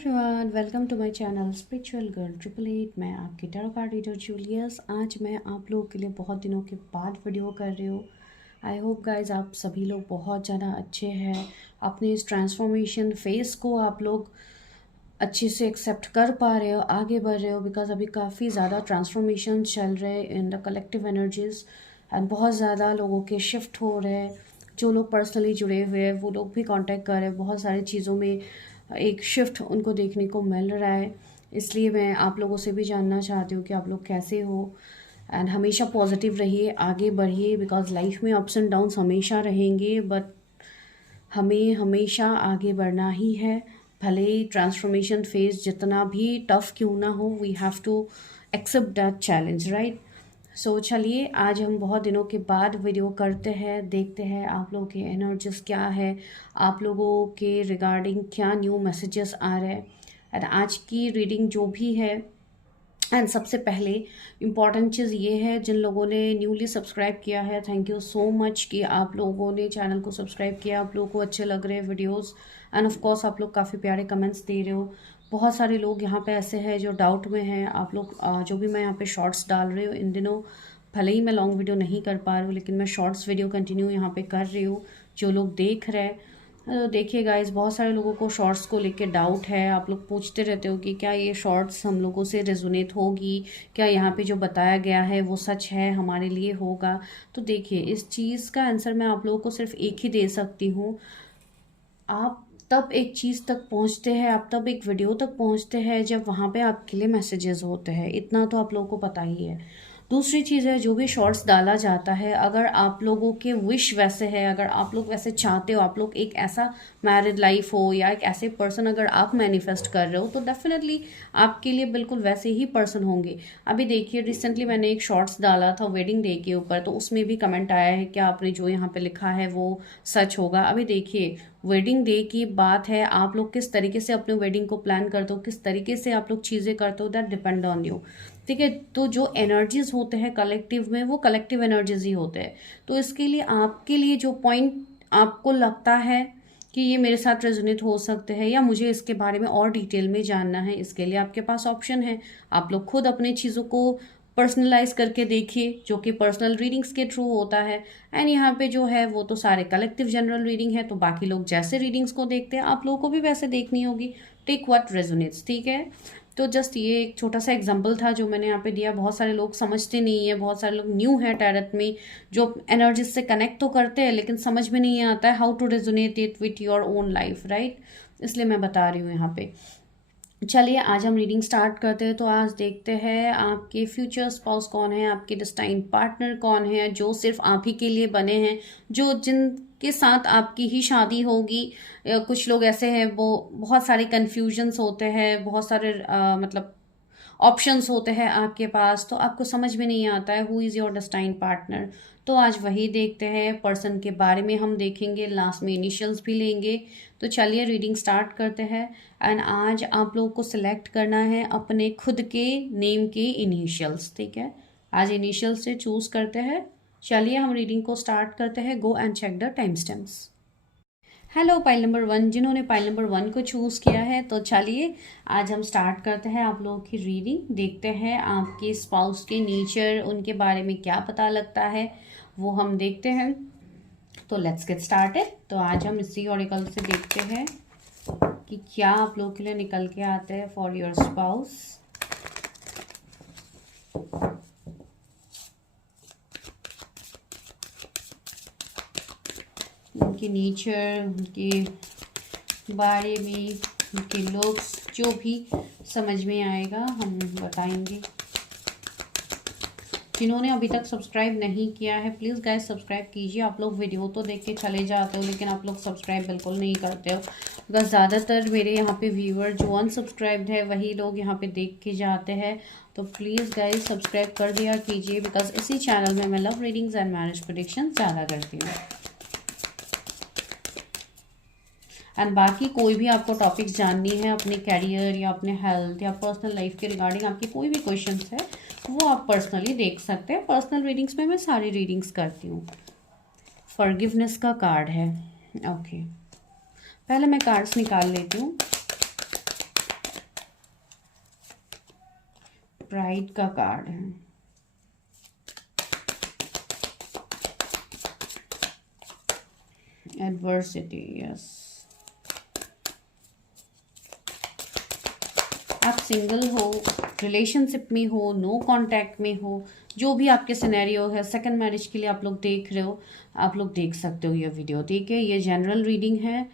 Everyone, welcome to my channel spiritual girl 888। मैं आपकी tarot card reader Julius. आज मैं आप लोगों के लिए बहुत दिनों के बाद वीडियो कर रही हूँ। आई होप गाइज आप सभी लोग बहुत ज़्यादा अच्छे हैं। अपने इस ट्रांसफॉर्मेशन फेस को आप लोग अच्छे से एक्सेप्ट कर पा रहे हो, आगे बढ़ रहे हो, बिकॉज अभी काफ़ी ज़्यादा ट्रांसफॉर्मेशन चल रहे हैं in the collective energies and बहुत ज़्यादा लोगों के शिफ्ट हो रहे हैं। जो लोग पर्सनली जुड़े हुए हैं वो लोग भी कांटेक्ट कर रहे हैं। बहुत सारी चीज़ों में एक शिफ्ट उनको देखने को मिल रहा है। इसलिए मैं आप लोगों से भी जानना चाहती हूँ कि आप लोग कैसे हो एंड हमेशा पॉजिटिव रहिए, आगे बढ़िए, बिकॉज लाइफ में अप्स एंड डाउन्स हमेशा रहेंगे, बट हमें हमेशा आगे बढ़ना ही है। भले ही ट्रांसफॉर्मेशन फेज जितना भी टफ क्यों ना हो, we have to accept that challenge, right. So चलिए, आज हम बहुत दिनों के बाद वीडियो करते हैं, देखते हैं आप लोगों के एनर्जीज क्या है, आप लोगों के रिगार्डिंग क्या न्यू मैसेजेस आ रहे हैं। एंड आज की रीडिंग जो भी है, एंड सबसे पहले इम्पॉर्टेंट चीज़ ये है, जिन लोगों ने न्यूली सब्सक्राइब किया है, थैंक यू सो मच कि आप लोगों ने चैनल को सब्सक्राइब किया। आप लोगों को अच्छे लग रहे हैं वीडियोस एंड ऑफ कोर्स आप लोग काफ़ी प्यारे कमेंट्स दे रहे हो। बहुत सारे लोग यहाँ पे ऐसे हैं जो डाउट में हैं। आप लोग जो भी मैं यहाँ पे शॉर्ट्स डाल रही हूँ इन दिनों, भले ही मैं लॉन्ग वीडियो नहीं कर पा रही हूँ, लेकिन मैं शॉर्ट्स वीडियो कंटिन्यू यहाँ पे कर रही हूँ। जो लोग देख रहे हैं, देखिए गाइस, बहुत सारे लोगों को शॉर्ट्स को लेके डाउट है। आप लोग पूछते रहते हो कि क्या ये शॉर्ट्स हम लोगों से रेजोनेट होगी, क्या यहाँ पे जो बताया गया है वो सच है, हमारे लिए होगा। तो देखिए, इस चीज़ का आंसर मैं आप लोगों को सिर्फ एक ही दे सकती हूँ। आप तब एक चीज़ तक पहुँचते हैं, आप तब एक वीडियो तक पहुँचते हैं जब वहाँ पे आपके लिए मैसेजेस होते हैं। इतना तो आप लोगों को पता ही है। दूसरी चीज़ है, जो भी शॉर्ट्स डाला जाता है, अगर आप लोगों के विश वैसे है, अगर आप लोग वैसे चाहते हो, आप लोग एक ऐसा मैरिड लाइफ हो या एक ऐसे पर्सन अगर आप मैनिफेस्ट कर रहे हो, तो डेफिनेटली आपके लिए बिल्कुल वैसे ही पर्सन होंगे। अभी देखिए, रिसेंटली मैंने एक शॉर्ट्स डाला था वेडिंग डे के ऊपर, तो उसमें भी कमेंट आया है कि आपने जो यहाँ पे लिखा है वो सच होगा। अभी देखिए, वेडिंग डे की बात है, आप लोग किस तरीके से अपने वेडिंग को प्लान करते हो, किस तरीके से आप लोग चीज़ें करते हो, दैट डिपेंड ऑन यू। ठीक है, तो जो एनर्जीज होते हैं कलेक्टिव में, वो कलेक्टिव एनर्जीज ही होते हैं। तो इसके लिए आपके लिए जो पॉइंट आपको लगता है कि ये मेरे साथ रेजोनेट हो सकते हैं या मुझे इसके बारे में और डिटेल में जानना है, इसके लिए आपके पास ऑप्शन है। आप लोग खुद अपनी चीज़ों को पर्सनलाइज करके देखिए, जो कि पर्सनल रीडिंग्स के थ्रू होता है। एंड यहाँ पे जो है वो तो सारे कलेक्टिव जनरल रीडिंग है, तो बाकी लोग जैसे रीडिंग्स को देखते हैं आप लोगों को भी वैसे देखनी होगी। टेक व्हाट रेजोनेट्स, ठीक है। तो जस्ट ये एक छोटा सा एग्जांपल था जो मैंने यहाँ पे दिया। बहुत सारे लोग समझते नहीं है, बहुत सारे लोग न्यू है टैरट में, जो एनर्जी से कनेक्ट तो करते हैं लेकिन समझ में नहीं आता है how to resonate it with your own life, right. इसलिए मैं बता रही हूँ यहाँ पे। चलिए, आज हम रीडिंग स्टार्ट करते हैं। तो आज देखते हैं आपके फ्यूचर स्पाउस कौन है, आपके डेस्टाइन पार्टनर कौन है, जो सिर्फ आप ही के लिए बने हैं, जो जिनके साथ आपकी ही शादी होगी। कुछ लोग ऐसे हैं, वो बहुत सारे कन्फ्यूजन्स होते हैं, बहुत सारे मतलब ऑप्शंस होते हैं आपके पास, तो आपको समझ में नहीं आता है who is your destined partner. तो आज वही देखते हैं। पर्सन के बारे में हम देखेंगे, लास्ट में इनिशियल्स भी लेंगे। तो चलिए रीडिंग स्टार्ट करते हैं। एंड आज आप लोगों को सिलेक्ट करना है अपने खुद के नेम के इनिशियल्स, ठीक है। आज इनिशियल्स से चूज करते हैं। चलिए हम रीडिंग को स्टार्ट करते हैं। Go and check the time stamps. Hello pile number 1, जिन्होंने पाइल नंबर 1 को चूज़ किया है, तो चलिए आज हम स्टार्ट करते हैं आप लोगों की रीडिंग। देखते हैं आपके स्पाउस के नेचर, उनके बारे में क्या पता लगता है, वो हम देखते हैं। तो लेट्स गेट स्टार्टेड। तो आज हम इसी ऑरिकल से देखते हैं कि क्या आप लोगों के लिए निकल के आते हैं फॉर योर स्पाउस। उनके नेचर, उनके बारे में, उनके लुक्स, जो भी समझ में आएगा हम बताएंगे। जिन्होंने अभी तक सब्सक्राइब नहीं किया है, प्लीज़ गाइस सब्सक्राइब कीजिए। आप लोग वीडियो तो देख के चले जाते हो, लेकिन आप लोग सब्सक्राइब बिल्कुल नहीं करते हो, बिकॉज ज़्यादातर मेरे यहाँ पे व्यूअर जो अनसब्सक्राइब्ड है वही लोग यहाँ पे देख के जाते हैं। तो प्लीज़ गाइस सब्सक्राइब कर दिया कीजिए, बिकॉज इसी चैनल में मैं love readings and marriage prediction ज़्यादा करती हूँ। एंड बाकी कोई भी आपको टॉपिक्स जाननी है अपने कैरियर या अपने हेल्थ या पर्सनल लाइफ के रिगार्डिंग, आपके कोई भी क्वेश्चंस है, वो आप पर्सनली देख सकते हैं। पर्सनल रीडिंग्स में मैं सारी रीडिंग्स करती हूँ। फॉरगिवनेस का कार्ड है, ओके। पहले मैं कार्ड्स निकाल लेती हूँ। प्राइड का कार्ड है, एडवर्सिटी, यस। आप सिंगल हो, रिलेशनशिप में हो, नो कांटेक्ट में हो, जो भी आपके सिनेरियो है, सेकंड मैरिज के लिए आप लोग देख रहे हो, आप लोग देख सकते हो ये वीडियो, ठीक है। ये जनरल रीडिंग है,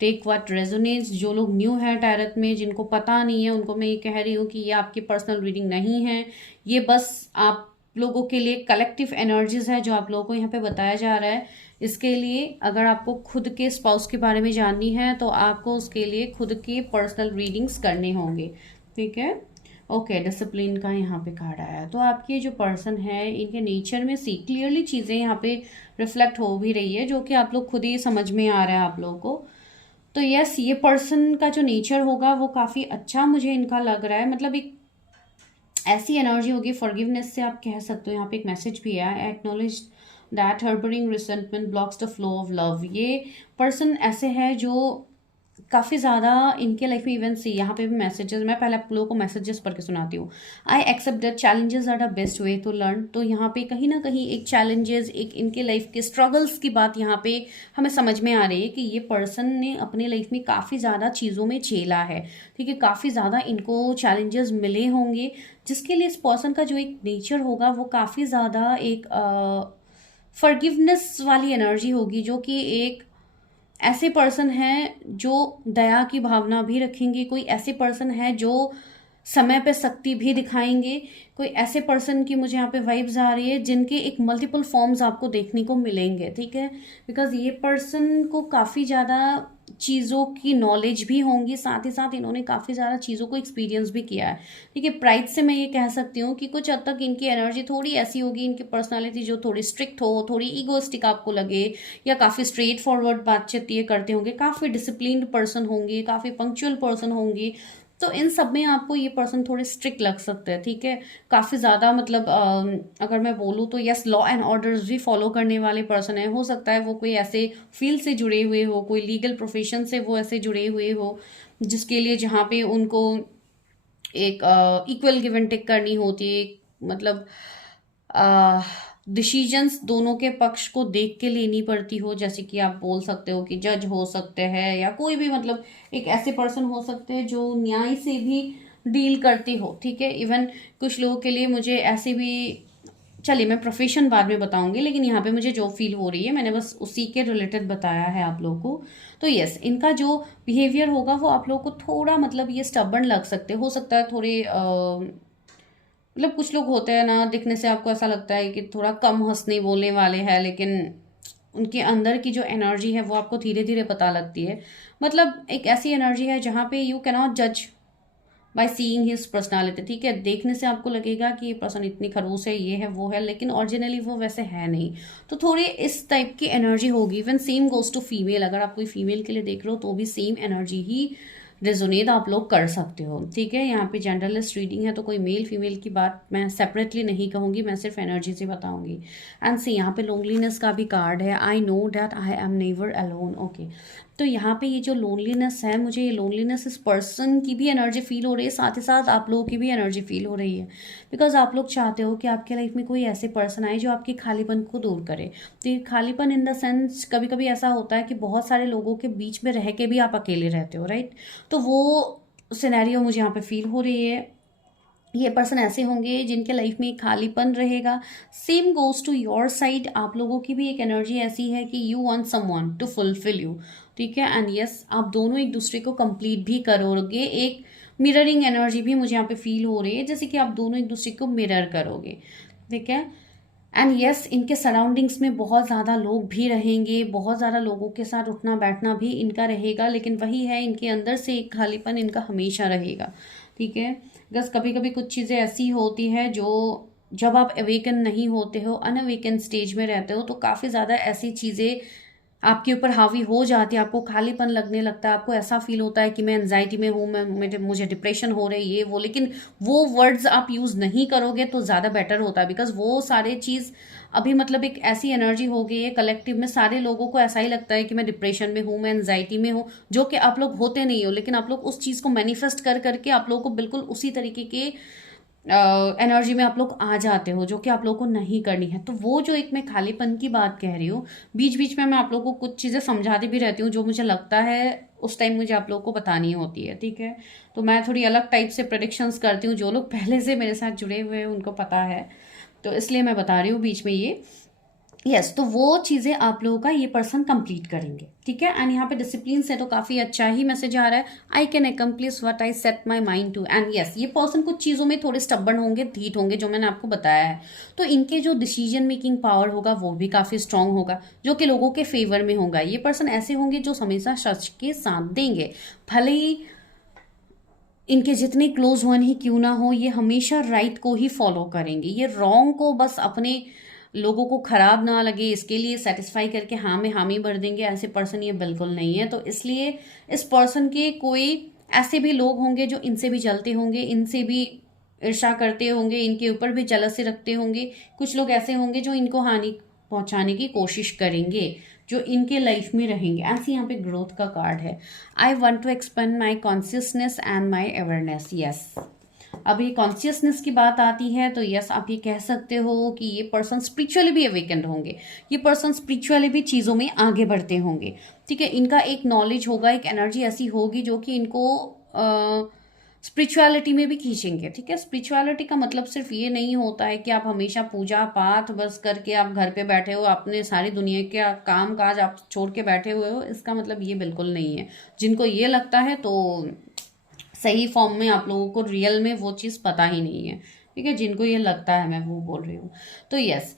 टेक व्हाट रेजोनेट्स। जो लोग न्यू है टैरट में, जिनको पता नहीं है, उनको मैं ये कह रही हूँ कि ये आपकी पर्सनल रीडिंग नहीं है, ये बस आप लोगों के लिए कलेक्टिव एनर्जीज है जो आप लोगों को यहाँ पे बताया जा रहा है। इसके लिए अगर आपको खुद के स्पाउस के बारे में जाननी है तो आपको उसके लिए खुद के पर्सनल रीडिंग्स करने होंगे, ठीक है। ओके, डिसिप्लिन का यहाँ पे कार्ड आया। तो आपके जो पर्सन है, इनके नेचर में सी क्लियरली चीज़ें यहाँ पे रिफ्लेक्ट हो भी रही है, जो कि आप लोग खुद ही समझ में आ रहा है आप लोगों को। तो यस, ये पर्सन का जो नेचर होगा वो काफ़ी अच्छा मुझे इनका लग रहा है। मतलब एक ऐसी एनर्जी होगी, फॉरगिवनेस से आप कह सकते हो। यहाँ पे एक मैसेज भी है, acknowledge that harboring resentment blocks the flow of love. ये पर्सन ऐसे है जो काफ़ी ज़्यादा इनके लाइफ में इवेंट्स ही, यहाँ पे भी मैसेजेस, मैं पहले आप लोगों को मैसेजेस पढ़ के सुनाती हूँ। I accept that challenges are the best way to learn. तो यहाँ पे कहीं ना कहीं एक चैलेंजेस, एक इनके लाइफ के स्ट्रगल्स की बात यहाँ पे हमें समझ में आ रही है कि ये पर्सन ने अपने लाइफ में काफ़ी ज़्यादा चीज़ों में झेला है, ठीक है। काफ़ी ज़्यादा इनको चैलेंजेस मिले होंगे, जिसके लिए इस पर्सन का जो एक नेचर होगा वो काफ़ी ज़्यादा एक फॉरगिवनेस वाली एनर्जी होगी, जो कि एक ऐसे पर्सन हैं जो दया की भावना भी रखेंगे, कोई ऐसे पर्सन है जो समय पे शक्ति भी दिखाएंगे, कोई ऐसे पर्सन की मुझे यहाँ पे वाइब्स आ रही है जिनके एक मल्टीपल फॉर्म्स आपको देखने को मिलेंगे, ठीक है। बिकॉज ये पर्सन को काफ़ी ज़्यादा चीज़ों की नॉलेज भी होंगी, साथ ही साथ इन्होंने काफ़ी ज़्यादा चीज़ों को एक्सपीरियंस भी किया है, ठीक है। प्राइड से मैं ये कह सकती हूँ कि कुछ हद तक इनकी एनर्जी थोड़ी ऐसी होगी, इनकी पर्सनालिटी जो थोड़ी स्ट्रिक्ट हो, थोड़ी ईगोइस्टिक आपको लगे, या काफ़ी स्ट्रेट फॉरवर्ड बातचीत ये करते होंगे, काफ़ी डिसिप्लिन्ड पर्सन होंगे, काफ़ी पंक्चुअल पर्सन होंगे। तो इन सब में आपको ये पर्सन थोड़े स्ट्रिक्ट लग सकते हैं, ठीक है। काफ़ी ज़्यादा मतलब अगर मैं बोलूँ तो यस, लॉ एंड ऑर्डर्स भी फॉलो करने वाले पर्सन है। हो सकता है वो कोई ऐसे फील्ड से जुड़े हुए हो, कोई लीगल प्रोफेशन से वो ऐसे जुड़े हुए हो, जिसके लिए जहाँ पे उनको एक इक्वल गिव एंड टेक करनी होती है, मतलब डिसीजंस दोनों के पक्ष को देख के लेनी पड़ती हो। जैसे कि आप बोल सकते हो कि जज हो सकते हैं, या कोई भी मतलब एक ऐसे पर्सन हो सकते हैं जो न्याय से भी डील करते हो, ठीक है। इवन कुछ लोगों के लिए मुझे ऐसे भी, चलिए मैं प्रोफेशन बाद में बताऊंगी, लेकिन यहाँ पे मुझे जो फील हो रही है मैंने बस उसी के रिलेटेड बताया है आप लोगों को। तो यस, इनका जो बिहेवियर होगा वो आप लोगों को थोड़ा मतलब ये स्टबर्न लग सकते हो सकता है थोड़े मतलब कुछ लोग होते हैं ना, दिखने से आपको ऐसा लगता है कि थोड़ा कम हंसने बोलने वाले हैं, लेकिन उनके अंदर की जो एनर्जी है वो आपको धीरे धीरे पता लगती है। मतलब एक ऐसी एनर्जी है जहाँ पे यू कैनॉट जज बाय सीइंग हिज पर्सनालिटी, ठीक है। देखने से आपको लगेगा कि ये पर्सन इतनी खड़ूस है, ये है वो है, लेकिन ओरिजिनली वो वैसे है नहीं। तो थोड़ी इस टाइप की एनर्जी होगी। Even same goes to female, अगर आप कोई फीमेल के लिए देख रहे हो तो भी सेम एनर्जी ही रेजोनेट आप लोग कर सकते हो, ठीक है। यहाँ पे जनरलिस्ट रीडिंग है तो कोई मेल फीमेल की बात मैं सेपरेटली नहीं कहूँगी, मैं सिर्फ एनर्जी से बताऊंगी। एंड सी यहाँ पे लोनलीनेस का भी कार्ड है, I know that I am never alone. Okay, तो यहाँ पे ये जो लोनलीनेस है, मुझे ये लोनलीनेस इस पर्सन की भी एनर्जी फील हो रही है, साथ ही साथ आप लोगों की भी एनर्जी फील हो रही है। बिकॉज आप लोग चाहते हो कि आपके लाइफ में कोई ऐसे पर्सन आए जो आपके खालीपन को दूर करे। तो ये खालीपन इन द सेंस, कभी कभी ऐसा होता है कि बहुत सारे लोगों के बीच में रह के भी आप अकेले रहते हो, राइट। तो वो सिनेरियो मुझे यहाँ पे फील हो रही है। ये पर्सन ऐसे होंगे जिनके लाइफ में एक खालीपन रहेगा। Same goes to your side, आप लोगों की भी एक एनर्जी ऐसी है कि you want someone to fulfil you, ठीक है। एंड यस, आप दोनों एक दूसरे को कंप्लीट भी करोगे। एक मिररिंग एनर्जी भी मुझे यहाँ पे फील हो रही है, जैसे कि आप दोनों एक दूसरे को मिरर करोगे, ठीक है। एंड यस, इनके सराउंडिंग्स में बहुत ज़्यादा लोग भी रहेंगे, बहुत ज़्यादा लोगों के साथ उठना बैठना भी इनका रहेगा, लेकिन वही है, इनके अंदर से एक खालीपन इनका हमेशा रहेगा, ठीक है। बस कभी कभी कुछ चीज़ें ऐसी होती है जो जब आप अवेकन नहीं होते हो, अनअवेकन स्टेज में रहते हो, तो काफ़ी ज़्यादा ऐसी चीज़ें आपके ऊपर हावी हो जाती है, आपको खालीपन लगने लगता है, आपको ऐसा फील होता है कि मैं एंजाइटी में हूँ, मुझे डिप्रेशन हो रही है, ये वो। लेकिन वो वर्ड्स आप यूज़ नहीं करोगे तो ज़्यादा बेटर होता है, बिकॉज वो सारे चीज़ अभी मतलब एक ऐसी एनर्जी हो गई है कलेक्टिव में, सारे लोगों को ऐसा ही लगता है कि मैं डिप्रेशन में हूँ, मैं एंजाइटी में हूँ, जो कि आप लोग होते नहीं हो, लेकिन आप लोग उस चीज़ को मैनिफेस्ट कर करके आप लोगों को बिल्कुल उसी तरीके के एनर्जी में आप लोग आ जाते हो, जो कि आप लोगों को नहीं करनी है। तो वो जो एक मैं खालीपन की बात कह रही हूँ, बीच बीच में मैं आप लोगों को कुछ चीज़ें समझाती भी रहती हूँ, जो मुझे लगता है उस टाइम मुझे आप लोगों को बतानी होती है, ठीक है। तो मैं थोड़ी अलग टाइप से प्रेडिक्शंस करती हूँ, जो लोग पहले से मेरे साथ जुड़े हुए हैं उनको पता है, तो इसलिए मैं बता रही हूँ बीच में ये। यस, तो वो चीज़ें आप लोगों का ये पर्सन कंप्लीट करेंगे, ठीक है। एंड यहाँ पे डिसिप्लिन से तो काफ़ी अच्छा ही मैसेज आ रहा है, I can accomplish what I set my mind to. And yes, ये पर्सन कुछ चीज़ों में थोड़े स्टबर्न होंगे, ढीठ होंगे, जो मैंने आपको बताया है। तो इनके जो डिसीजन मेकिंग पावर होगा वो भी काफ़ी स्ट्रांग होगा, जो कि लोगों के फेवर में होगा। ये पर्सन ऐसे होंगे जो हमेशा सच के साथ देंगे, भले ही इनके जितने क्लोज वन ही क्यों ना हो, ये हमेशा राइट को ही फॉलो करेंगे। ये रॉन्ग को बस अपने लोगों को खराब ना लगे इसके लिए सेटिस्फाई करके हाँ में हामी भर देंगे, ऐसे पर्सन ये बिल्कुल नहीं है। तो इसलिए इस पर्सन के कोई ऐसे भी लोग होंगे जो इनसे भी जलते होंगे, इनसे भी ईर्ष्या करते होंगे, इनके ऊपर भी जलसी रखते होंगे। कुछ लोग ऐसे होंगे जो इनको हानि पहुंचाने की कोशिश करेंगे, जो इनके लाइफ में रहेंगे। ऐसे यहाँ पे ग्रोथ का कार्ड है। I want to expand my consciousness and my awareness. Yes, अब ये कॉन्शियसनेस की बात आती है तो यस, आप ये कह सकते हो कि ये पर्सन स्पिरिचुअली भी अवेकेंड होंगे, ये पर्सन स्पिरिचुअली भी चीज़ों में आगे बढ़ते होंगे, ठीक है। इनका एक नॉलेज होगा, एक एनर्जी ऐसी होगी जो कि इनको स्पिरिचुअलिटी में भी खींचेंगे, ठीक है। स्पिरिचुअलिटी का मतलब सिर्फ ये नहीं होता है कि आप हमेशा पूजा पाठ बस करके आप घर पे बैठे हो, अपने सारी दुनिया के काम काज आप छोड़ के बैठे हुए हो, इसका मतलब ये बिल्कुल नहीं है। जिनको ये लगता है तो सही फॉर्म में आप लोगों को रियल में वो चीज़ पता ही नहीं है, ठीक है। जिनको ये लगता है मैं वो बोल रही हूँ। तो यस,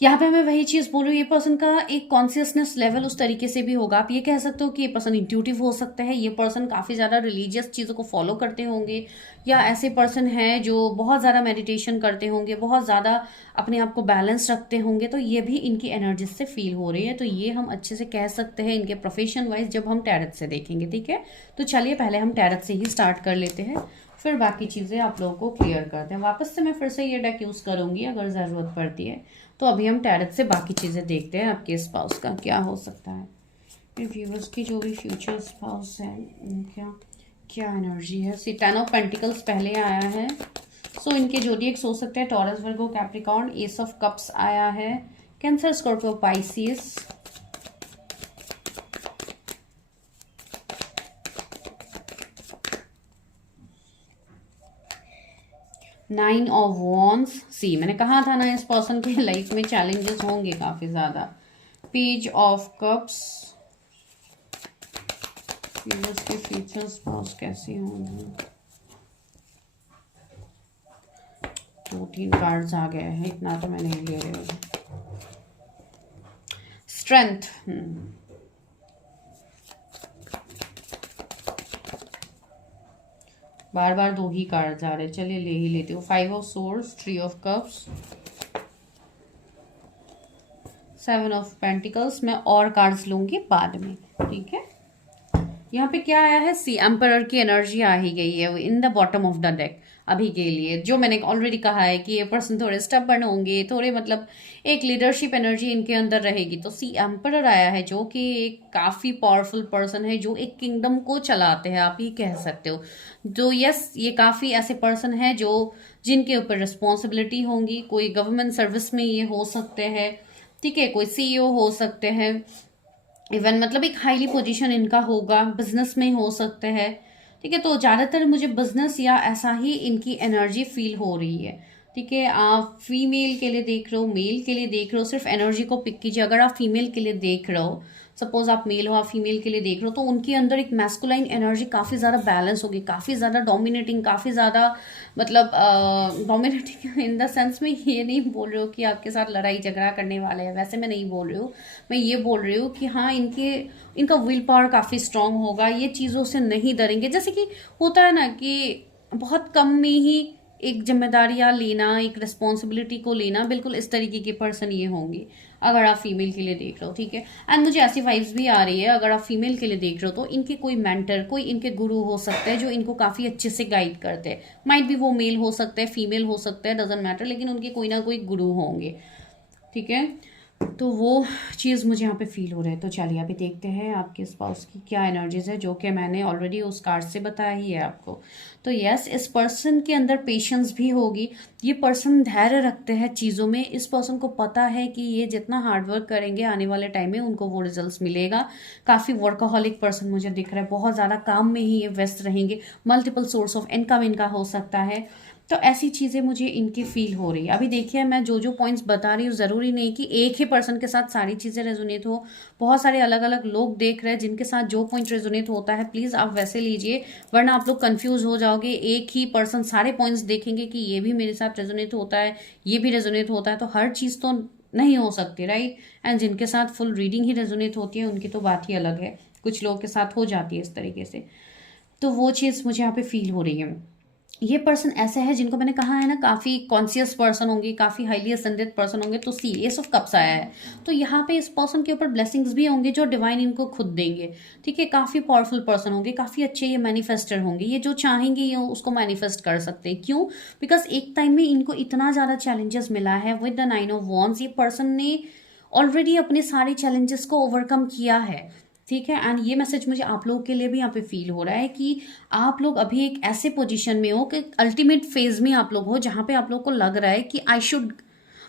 यहाँ पे मैं वही चीज़ बोल रही हूँ, ये पर्सन का एक कॉन्शियसनेस लेवल उस तरीके से भी होगा। आप ये कह सकते हो कि ये पर्सन इंट्यूटिव हो सकता है, ये पर्सन काफ़ी ज़्यादा रिलीजियस चीज़ों को फॉलो करते होंगे, या ऐसे पर्सन है जो बहुत ज़्यादा मेडिटेशन करते होंगे, बहुत ज़्यादा अपने आप को बैलेंस रखते होंगे। तो ये भी इनकी एनर्जी से फील हो रही है। तो ये हम अच्छे से कह सकते हैं इनके प्रोफेशन वाइज जब हम टैरट से देखेंगे, ठीक है। तो चलिए पहले हम टैरट से ही स्टार्ट कर लेते हैं, फिर बाकी चीज़ें आप लोगों को क्लियर करते हैं। वापस से मैं फिर से ये डेक यूज़ करूँगी अगर ज़रूरत पड़ती है। तो अभी हम टैरट से बाकी चीज़ें देखते हैं, आपके स्पाउस का क्या हो सकता है, व्यूअर्स की जो भी फ्यूचर स्पाउस है क्या क्या एनर्जी है। सी 10 ऑफ पेंटिकल्स पहले आया है, सो इनके जोडिएक्स हो सकते हैं Taurus, Virgo, Capricorn. Ace of cups आया है, Cancer, Scorpio, Pisces. Nine of wands. See, मैंने कहा था ना इस पर्सन के लाइफ में चैलेंजेस होंगे काफी ज्यादा। Page of cups. इसके फीचर्स स्पाउस कैसे होंगे। 2-3 कार्ड्स आ गए हैं, इतना तो मैं नहीं ले रही हूँ। स्ट्रेंथ, बार बार 2 ही कार्ड्स आ रहे, चलिए ले ही लेती हूँ। 5 of swords, 3 of cups, 7 of pentacles. मैं और कार्ड्स लूंगी बाद में, ठीक है। यहाँ पे क्या आया है, सी एम्परर की एनर्जी आ ही गई है in the bottom of the deck अभी के लिए। जो मैंने ऑलरेडी कहा है कि ये पर्सन थोड़े स्टबर्न होंगे, थोड़े मतलब एक लीडरशिप एनर्जी इनके अंदर रहेगी। तो सी एम्परर आया है जो कि एक काफ़ी पावरफुल पर्सन है, जो एक किंगडम को चलाते हैं, आप ये कह सकते हो। तो यस, ये काफ़ी ऐसे पर्सन है जो जिनके ऊपर रिस्पॉन्सिबिलिटी होंगी। कोई गवर्नमेंट सर्विस में ये हो सकते हैं, ठीक है, कोई CEO हो सकते हैं, इवन मतलब एक हाईली पोजीशन इनका होगा, बिजनेस में हो सकते हैं, ठीक है। तो ज़्यादातर मुझे बिजनेस या ऐसा ही इनकी एनर्जी फील हो रही है, ठीक है। आप फीमेल के लिए देख रहे हो, मेल के लिए देख रहे हो, सिर्फ एनर्जी को पिक कीजिए। अगर आप फीमेल के लिए देख रहे हो, सपोज आप मेल हो, आप फीमेल के लिए देख रहे हो, तो उनके अंदर एक मैस्कुलाइन एनर्जी काफ़ी ज़्यादा बैलेंस होगी, काफ़ी ज़्यादा डोमिनेटिंग, काफ़ी ज़्यादा मतलब डोमिनेटिंग इन द सेंस में ये नहीं बोल रही हूँ कि आपके साथ लड़ाई झगड़ा करने वाले हैं, वैसे मैं नहीं बोल रही हूँ। मैं ये बोल रही हूँ कि हाँ, इनका विल पावर काफ़ी स्ट्रांग होगा, ये चीज़ों से नहीं डरेंगे। जैसे कि होता है ना कि बहुत कम में ही एक जिम्मेदारियाँ लेना, एक रिस्पॉन्सिबिलिटी को लेना, बिल्कुल इस तरीके के पर्सन ये होंगे अगर आप फीमेल के लिए देख रहे हो, ठीक है। एंड मुझे ऐसी वाइब्स भी आ रही है, अगर आप फीमेल के लिए देख रहे हो तो इनके कोई मेंटर, कोई इनके गुरु हो सकते हैं जो इनको काफ़ी अच्छे से गाइड करते हैं। माइट भी वो मेल हो सकते हैं, फीमेल हो सकते हैं, डजेंट मैटर, लेकिन उनके कोई ना कोई गुरु होंगे, ठीक है। तो वो चीज़ मुझे यहाँ पे फील हो रहा है। तो चलिए अभी देखते हैं आपके स्पाउस की क्या एनर्जीज है, जो कि मैंने ऑलरेडी उस कार्ड से बताया ही है आपको। तो यस, इस पर्सन के अंदर पेशेंस भी होगी। ये पर्सन धैर्य रखते हैं चीज़ों में। इस पर्सन को पता है कि ये जितना हार्डवर्क करेंगे आने वाले टाइम में उनको वो रिजल्ट्स मिलेगा। काफ़ी वर्कaholic पर्सन मुझे दिख रहा है, बहुत ज़्यादा काम में ही ये व्यस्त रहेंगे। मल्टीपल सोर्स ऑफ इनकम इनका हो सकता है। तो ऐसी चीज़ें मुझे इनकी फील हो रही है। अभी देखिए, मैं जो जो पॉइंट्स बता रही हूँ, ज़रूरी नहीं कि एक ही पर्सन के साथ सारी चीज़ें रेजोनेट हो। बहुत सारे अलग अलग लोग देख रहे हैं जिनके साथ जो पॉइंट रेजोनेट होता है, प्लीज़ आप वैसे लीजिए, वरना आप लोग कंफ्यूज हो जाओगे। एक ही पर्सन सारे पॉइंट्स देखेंगे कि ये भी मेरे साथ रेजोनेट होता है, ये भी रेजोनेट होता है, तो हर चीज़ तो नहीं हो सकती, राइट। एंड जिनके साथ फुल रीडिंग ही रेजोनेट होती है उनकी तो बात ही अलग है। कुछ लोगों के साथ हो जाती है इस तरीके से। तो वो चीज़ मुझे यहाँ पे फील हो रही है। ये पर्सन ऐसे है जिनको मैंने कहा है ना, काफ़ी कॉन्शियस पर्सन होंगे, काफ़ी हाईली असेंडेड पर्सन होंगे। तो सी एस ऑफ कप्स आया है, तो यहाँ पे इस पर्सन के ऊपर ब्लेसिंग्स भी होंगे जो डिवाइन इनको खुद देंगे। ठीक है, काफ़ी पावरफुल पर्सन होंगे, काफ़ी अच्छे ये मैनिफेस्टर होंगे। ये जो चाहेंगे ये उसको मैनिफेस्ट कर सकते हैं। क्यों? बिकॉज एक टाइम में इनको इतना ज़्यादा चैलेंजेस मिला है विद द 9 ऑफ वॉन्ड्स। ये पर्सन ने ऑलरेडी अपने सारे चैलेंजेस को ओवरकम किया है। ठीक है, एंड ये मैसेज मुझे आप लोगों के लिए भी यहाँ पे फील हो रहा है कि आप लोग अभी एक ऐसे पोजीशन में हो कि अल्टीमेट फेज में आप लोग हो, जहाँ पे आप लोग को लग रहा है कि आई शुड,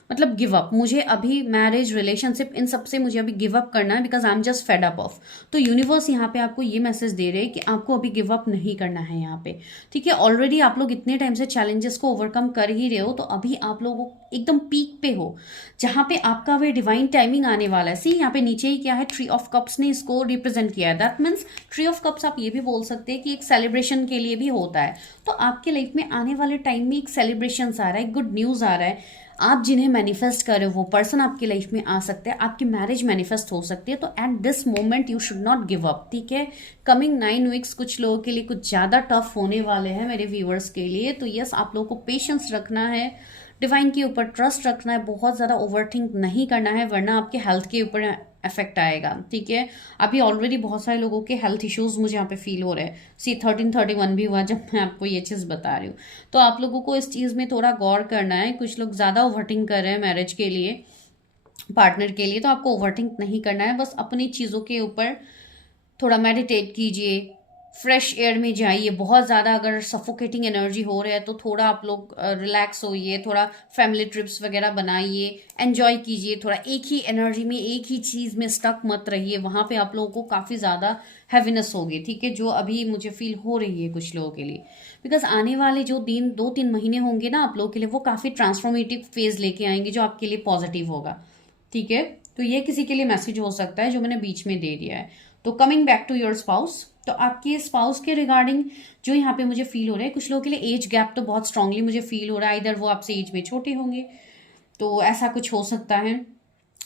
मतलब गिव अप, मुझे अभी मैरिज रिलेशनशिप इन सब से मुझे अभी गिव अप करना है, because I am just fed up of. तो यूनिवर्स यहाँ पे आपको ये मैसेज दे रहे हैं कि आपको अभी गिव अप नहीं करना है यहाँ पे। ठीक है, ऑलरेडी आप लोग इतने टाइम से चैलेंजेस को ओवरकम कर ही रहे हो, तो अभी आप लोग एकदम पीक पे हो, जहाँ पे आपका वे डिवाइन टाइमिंग आने वाला है। सी यहाँ पे नीचे ही क्या है, ट्री ऑफ कप्स ने इसको रिप्रेजेंट किया है। That means tree of cups आप ये भी बोल सकते हैं कि एक सेलिब्रेशन के लिए भी होता है। तो आपके लाइफ में आने वाले टाइम में एक सेलिब्रेशन आ रहा है, गुड न्यूज आ रहा है। आप जिन्हें मैनिफेस्ट कर रहे हो वो पर्सन आपकी लाइफ में आ सकते हैं, आपकी मैरिज मैनिफेस्ट हो सकती है। तो at this moment you should not give up. ठीक है, कमिंग 9 वीक्स कुछ लोगों के लिए कुछ ज़्यादा टफ होने वाले हैं मेरे व्यूअर्स के लिए। तो यस, आप लोगों को पेशेंस रखना है, डिवाइन के ऊपर ट्रस्ट रखना है, बहुत ज़्यादा ओवरथिंक नहीं करना है, वरना आपके हेल्थ के ऊपर इफेक्ट आएगा। ठीक है, अभी ऑलरेडी बहुत सारे लोगों के हेल्थ इश्यूज मुझे यहाँ पे फील हो रहे हैं। सी 1331 भी हुआ जब मैं आपको ये चीज़ बता रही हूँ। तो आप लोगों को इस चीज़ में थोड़ा गौर करना है। कुछ लोग ज़्यादा ओवरथिंक कर रहे हैं मैरिज के लिए, पार्टनर के लिए, तो आपको ओवरथिंक नहीं करना है। बस अपनी चीज़ों के ऊपर थोड़ा मेडिटेट कीजिए, फ्रेश एयर में जाइए। बहुत ज़्यादा अगर सफोकेटिंग एनर्जी हो रहा है तो थोड़ा आप लोग रिलैक्स होइए, थोड़ा फैमिली ट्रिप्स वगैरह बनाइए, एंजॉय कीजिए। थोड़ा एक ही एनर्जी में, एक ही चीज़ में स्टक मत रहिए, वहाँ पे आप लोगों को काफ़ी ज़्यादा हैवीनेस होगी। ठीक है, जो अभी मुझे फील हो रही है कुछ लोगों के लिए। बिकॉज आने वाले जो दिन 2-3 महीने होंगे ना आप लोगों के लिए, वो काफ़ी ट्रांसफॉर्मेटिव फेज लेके आएंगे जो आपके लिए पॉजिटिव होगा। ठीक है, तो ये किसी के लिए मैसेज हो सकता है जो मैंने बीच में दे दिया है। तो coming back to your spouse, तो आपके स्पाउस के रिगार्डिंग जो यहाँ पे मुझे फील हो रहा है, कुछ लोगों के लिए एज गैप तो बहुत स्ट्रांगली मुझे फील हो रहा है। इधर वो आपसे एज में छोटे होंगे, तो ऐसा कुछ हो सकता है।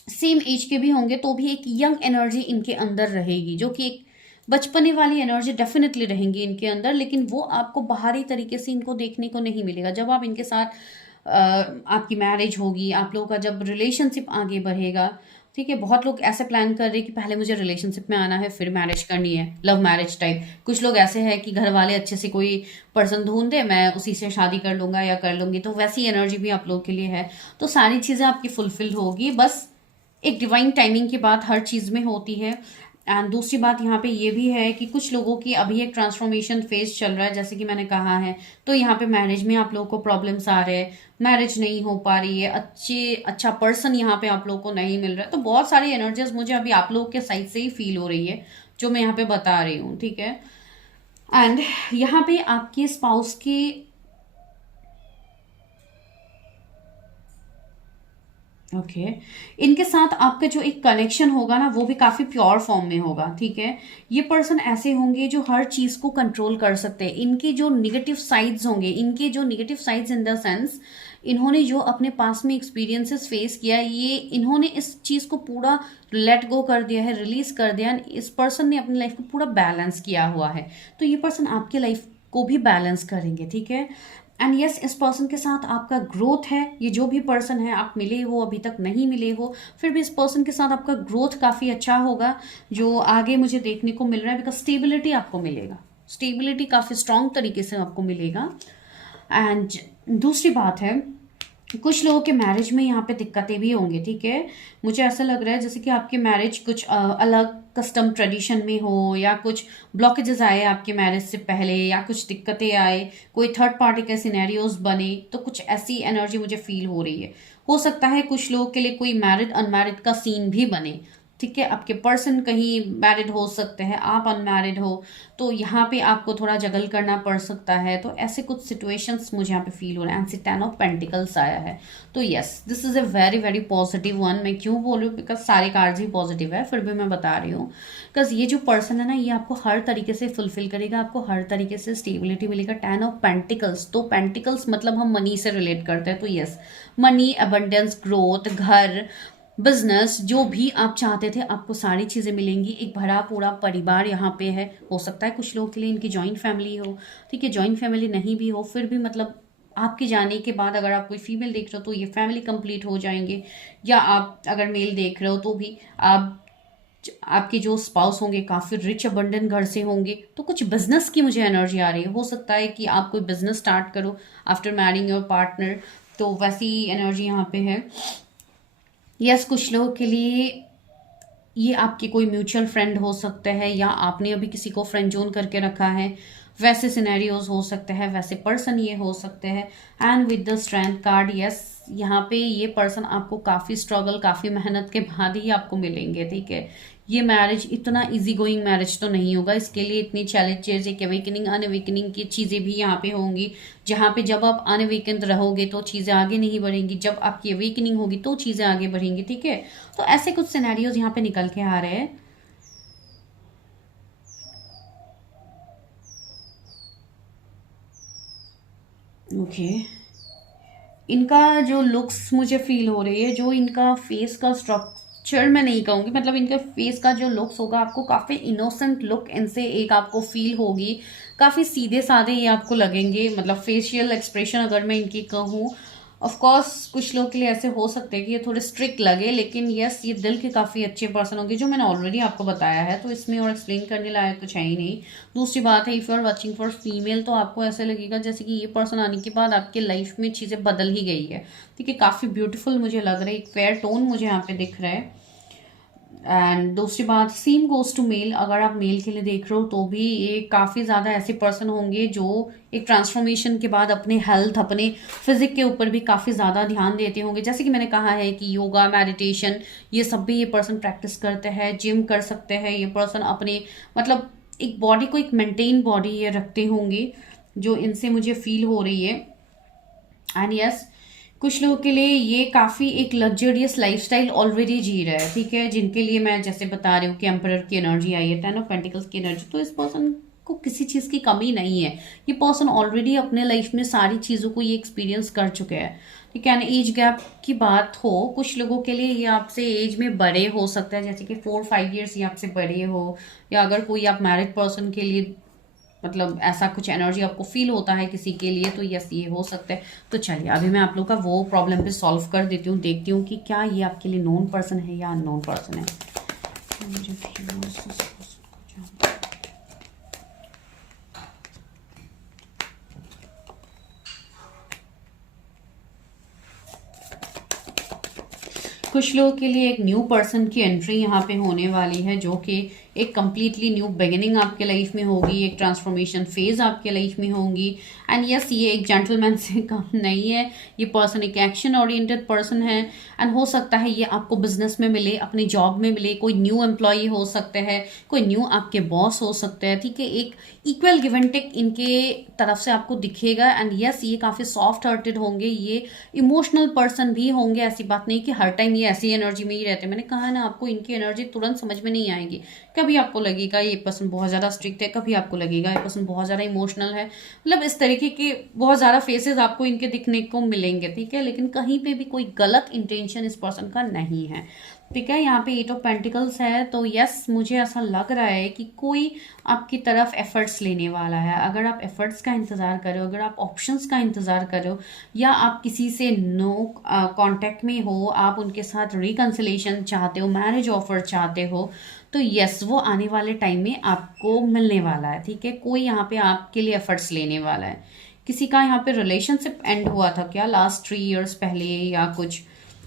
सेम एज के भी होंगे तो भी एक यंग एनर्जी इनके अंदर रहेगी, जो कि एक बचपने वाली एनर्जी डेफिनेटली रहेंगी इनके अंदर। लेकिन वो आपको बाहरी तरीके से इनको देखने को नहीं मिलेगा। जब आप इनके साथ आपकी मैरिज होगी, आप लोगों का जब रिलेशनशिप आगे बढ़ेगा, ठीक है, बहुत लोग ऐसे प्लान कर रहे हैं कि पहले मुझे रिलेशनशिप में आना है फिर मैरिज करनी है, लव मैरिज टाइप। कुछ लोग ऐसे हैं कि घर वाले अच्छे से कोई पर्सन ढूंढ दे, मैं उसी से शादी कर लूंगा या कर लूंगी। तो वैसी एनर्जी भी आप लोगों के लिए है। तो सारी चीज़ें आपकी फुलफिल होगी, बस एक डिवाइन टाइमिंग की बात हर चीज़ में होती है। एंड दूसरी बात यहाँ पे ये भी है कि कुछ लोगों की अभी एक ट्रांसफॉर्मेशन फेज चल रहा है, जैसे कि मैंने कहा है। तो यहाँ पे मैरिज में आप लोगों को प्रॉब्लम्स आ रहे हैं, मैरिज नहीं हो पा रही है, अच्छा पर्सन यहाँ पे आप लोगों को नहीं मिल रहा है। तो बहुत सारी एनर्जीज मुझे अभी आप लोगों के साइड से ही फील हो रही है, जो मैं यहाँ पे बता रही हूँ। ठीक है, एंड यहाँ पे आपके स्पाउस की ओके इनके साथ आपका जो एक कनेक्शन होगा ना, वो भी काफी प्योर फॉर्म में होगा। ठीक है, ये पर्सन ऐसे होंगे जो हर चीज को कंट्रोल कर सकते हैं। इनके जो निगेटिव साइड्स होंगे, इनके जो negative sides in the sense, इन्होंने जो अपने पास में एक्सपीरियंसेस फेस किया है, ये इन्होंने इस चीज को पूरा लेट गो कर दिया है, रिलीज कर दिया है। इस पर्सन ने अपनी लाइफ को पूरा बैलेंस किया हुआ है। तो ये पर्सन आपके लाइफ को भी बैलेंस करेंगे। ठीक है, एंड यस, इस पर्सन के साथ आपका ग्रोथ है। ये जो भी पर्सन है, आप मिले हो अभी तक नहीं मिले हो, फिर भी इस पर्सन के साथ आपका ग्रोथ काफ़ी अच्छा होगा, जो आगे मुझे देखने को मिल रहा है। बिकॉज स्टेबिलिटी आपको मिलेगा, स्टेबिलिटी काफ़ी स्ट्रांग तरीके से आपको मिलेगा। एंड दूसरी बात है, कुछ लोगों के मैरिज में यहाँ पे दिक्कतें भी होंगी, ठीक है। मुझे ऐसा लग रहा है जैसे कि आपकी मैरिज कुछ अलग कस्टम ट्रेडिशन में हो, या कुछ ब्लॉकेजेस आए आपके मैरिज से पहले, या कुछ दिक्कतें आए, कोई थर्ड पार्टी के सिनेरियोज बने, तो कुछ ऐसी एनर्जी मुझे फील हो रही है। हो सकता है कुछ लोगों के लिए कोई मैरिड अनमैरिड का सीन भी बने, ठीक है। आपके पर्सन कहीं मैरिड हो सकते हैं, आप अनमैरिड हो, तो यहाँ पे आपको थोड़ा जगल करना पड़ सकता है। तो ऐसे कुछ सिचुएशंस मुझे यहाँ पे फील हो रहे हैं। एंड 10 ऑफ पेंटिकल्स आया है, तो yes this is a very very positive one. मैं क्यों बोल रही हूँ, बिकॉज सारे कार्ड्स ही पॉजिटिव है, फिर भी मैं बता रही हूँ बिकॉज ये जो पर्सन है ना, ये आपको हर तरीके से फुलफिल करेगा, आपको हर तरीके से स्टेबिलिटी मिलेगा। 10 ऑफ पेंटिकल्स, तो पेंटिकल्स मतलब हम मनी से रिलेट करते हैं, तो यस मनी, अबंडेंस, ग्रोथ, घर, बिजनेस, जो भी आप चाहते थे आपको सारी चीज़ें मिलेंगी। एक भरा पूरा परिवार यहाँ पे है। हो सकता है कुछ लोगों के लिए इनकी जॉइंट फैमिली हो, ठीक है। जॉइंट फैमिली नहीं भी हो, फिर भी मतलब आपके जाने के बाद अगर आप कोई फीमेल देख रहे हो तो ये फैमिली कंप्लीट हो जाएंगे, या आप अगर मेल देख रहे हो तो भी आप, आपके जो स्पाउस होंगे काफ़ी रिच अबंडेंट घर से होंगे। तो कुछ बिजनेस की मुझे एनर्जी आ रही है। हो सकता है कि आप कोई बिजनेस स्टार्ट करो आफ्टर मैरिंग योर पार्टनर, तो वैसी एनर्जी यहाँ पे है। यस कुछ लोगों के लिए ये आपके कोई म्यूचुअल फ्रेंड हो सकते हैं, या आपने अभी किसी को फ्रेंड जोन करके रखा है, वैसे सिनेरियोज हो सकते हैं, वैसे पर्सन ये हो सकते हैं। And with the strength card, yes यहाँ पे ये पर्सन आपको काफ़ी स्ट्रगल, काफ़ी मेहनत के बाद ही आपको मिलेंगे, ठीक है। ये मैरिज इतना इजी गोइंग मैरिज तो नहीं होगा, इसके लिए इतनी चैलेंजेस, एक अवेकनिंग अनअवेकनिंग की चीज़ें भी यहाँ पे होंगी, जहाँ पे जब आप अनअवेकन रहोगे तो चीज़ें आगे नहीं बढ़ेंगी, जब आपकी अवेकनिंग होगी तो चीज़ें आगे बढ़ेंगी, ठीक है। तो ऐसे कुछ सिनेरियोज यहाँ पे निकल के आ रहे हैं। ओके इनका जो लुक्स मुझे फील हो रही है, जो इनका फेस का स्ट्रक्चर मैं नहीं कहूँगी, मतलब इनके फेस का जो लुक्स होगा, आपको काफ़ी इनोसेंट लुक इनसे एक आपको फील होगी। काफ़ी सीधे साधे ये आपको लगेंगे, मतलब फेशियल एक्सप्रेशन अगर मैं इनकी कहूँ। ऑफ कोर्स कुछ लोग के लिए ऐसे हो सकते हैं कि ये थोड़े स्ट्रिक्ट लगे, लेकिन यस ये दिल के काफ़ी अच्छे पर्सन होंगे, जो मैंने ऑलरेडी आपको बताया है, तो इसमें और एक्सप्लेन करने लायक कुछ है ही नहीं। दूसरी बात है, if you are watching for female, तो आपको ऐसे लगेगा जैसे कि ये पर्सन आने के बाद आपके लाइफ में चीज़ें बदल ही गई है, ठीक है। काफ़ी ब्यूटीफुल मुझे लग रहा है, एक फेयर टोन मुझे यहाँ पे दिख रहा है। एंड दूसरी बात, सेम गोज टू मेल, अगर आप मेल के लिए देख रहे हो तो भी ये काफ़ी ज़्यादा ऐसे पर्सन होंगे जो एक ट्रांसफॉर्मेशन के बाद अपने हेल्थ, अपने फिजिक के ऊपर भी काफ़ी ज़्यादा ध्यान देते होंगे। जैसे कि मैंने कहा है कि योगा, मेडिटेशन, ये सब भी ये पर्सन प्रैक्टिस करते हैं, जिम कर सकते हैं ये पर्सन, अपने मतलब एक बॉडी को, एक मेंटेन बॉडी ये रखते होंगे, जो इनसे मुझे फील हो रही है। एंड यस कुछ लोगों के लिए ये काफ़ी एक लग्जरियस लाइफस्टाइल ऑलरेडी जी रहा है, ठीक है। जिनके लिए मैं जैसे बता रही हूँ कि एम्परर की एनर्जी आई है, 10 ऑफ पेंटिकल्स की एनर्जी, तो इस पर्सन को किसी चीज़ की कमी नहीं है। ये पर्सन ऑलरेडी अपने लाइफ में सारी चीज़ों को ये एक्सपीरियंस कर चुके हैं, ठीक है। एज गैप की बात हो, कुछ लोगों के लिए ये आपसे एज में बड़े हो सकते हैं, जैसे कि 4-5 ईयर्स ये आपसे बड़े हो, या अगर कोई आप मैरिड पर्सन के लिए मतलब ऐसा कुछ एनर्जी आपको फील होता है किसी के लिए, तो यस ये हो सकता है। तो चलिए अभी मैं आप लोग का वो प्रॉब्लम पे सॉल्व कर देती हूँ, देखती हूँ कि क्या ये आपके लिए नोन पर्सन है या अननोन पर्सन है। मुझे कुछ लोगों के लिए एक न्यू पर्सन की एंट्री यहाँ पे होने वाली है, जो कि एक कम्प्लीटली न्यू बिगिनिंग आपके लाइफ में होगी, एक ट्रांसफॉर्मेशन फेज आपके लाइफ में होगी। एंड यस ये एक जेंटलमैन से कम नहीं है, ये पर्सन एक एक्शन ओरिएंटेड पर्सन है। एंड हो सकता है ये आपको बिजनेस में मिले, अपनी जॉब में मिले, कोई न्यू एम्प्लॉई हो सकते हैं, कोई न्यू आपके बॉस हो सकते हैं, ठीक है। एक इक्वल गिव एंड टेक इनके तरफ से आपको दिखेगा। एंड यस ये काफ़ी सॉफ्ट हार्टेड होंगे, ये इमोशनल पर्सन भी होंगे। ऐसी बात नहीं कि हर टाइम ये ऐसी एनर्जी में ही रहते हैं, मैंने कहा ना आपको इनकी एनर्जी तुरंत समझ में नहीं आएगी। कभी आपको लगेगा ये पर्सन बहुत ज़्यादा स्ट्रिक्ट है, कभी आपको लगेगा ये पर्सन बहुत ज़्यादा इमोशनल है, मतलब इस तरीके के बहुत ज़्यादा फेसेस आपको इनके दिखने को मिलेंगे, ठीक है। लेकिन कहीं पे भी कोई गलत इंटेंशन इस पर्सन का नहीं है, ठीक है। यहाँ पे 8 ऑफ पेंटिकल्स है, तो यस मुझे ऐसा लग रहा है कि कोई आपकी तरफ एफर्ट्स लेने वाला है। अगर आप एफर्ट्स का इंतज़ार करो, अगर आप ऑप्शंस का इंतज़ार करो, या आप किसी से नो कांटेक्ट में हो, आप उनके साथ रिकन्सिलेशन चाहते हो, मैरिज ऑफर चाहते हो, तो यस वो आने वाले टाइम में आपको मिलने वाला है, ठीक है। कोई यहाँ पे आपके लिए एफर्ट्स लेने वाला है। किसी का यहाँ पे रिलेशनशिप एंड हुआ था क्या लास्ट 3 इयर्स पहले या कुछ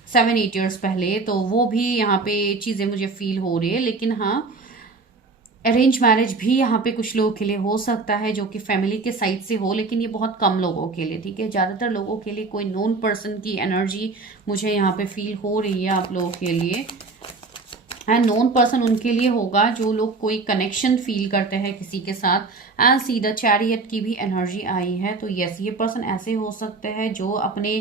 7-8 इयर्स पहले, तो वो भी यहाँ पे चीज़ें मुझे फील हो रही है। लेकिन हाँ, अरेंज मैरिज भी यहाँ पे कुछ लोगों के लिए हो सकता है जो कि फैमिली के साइड से हो, लेकिन ये बहुत कम लोगों के लिए, ठीक है। ज़्यादातर लोगों के लिए कोई नोन पर्सन की एनर्जी मुझे यहाँ पे फील हो रही है आप लोगों के लिए। एंड नोन पर्सन उनके लिए होगा जो लोग कोई कनेक्शन फील करते हैं किसी के साथ। एंड सी द चैरियट की भी एनर्जी आई है, तो यस, ये पर्सन ऐसे हो सकते हैं जो अपने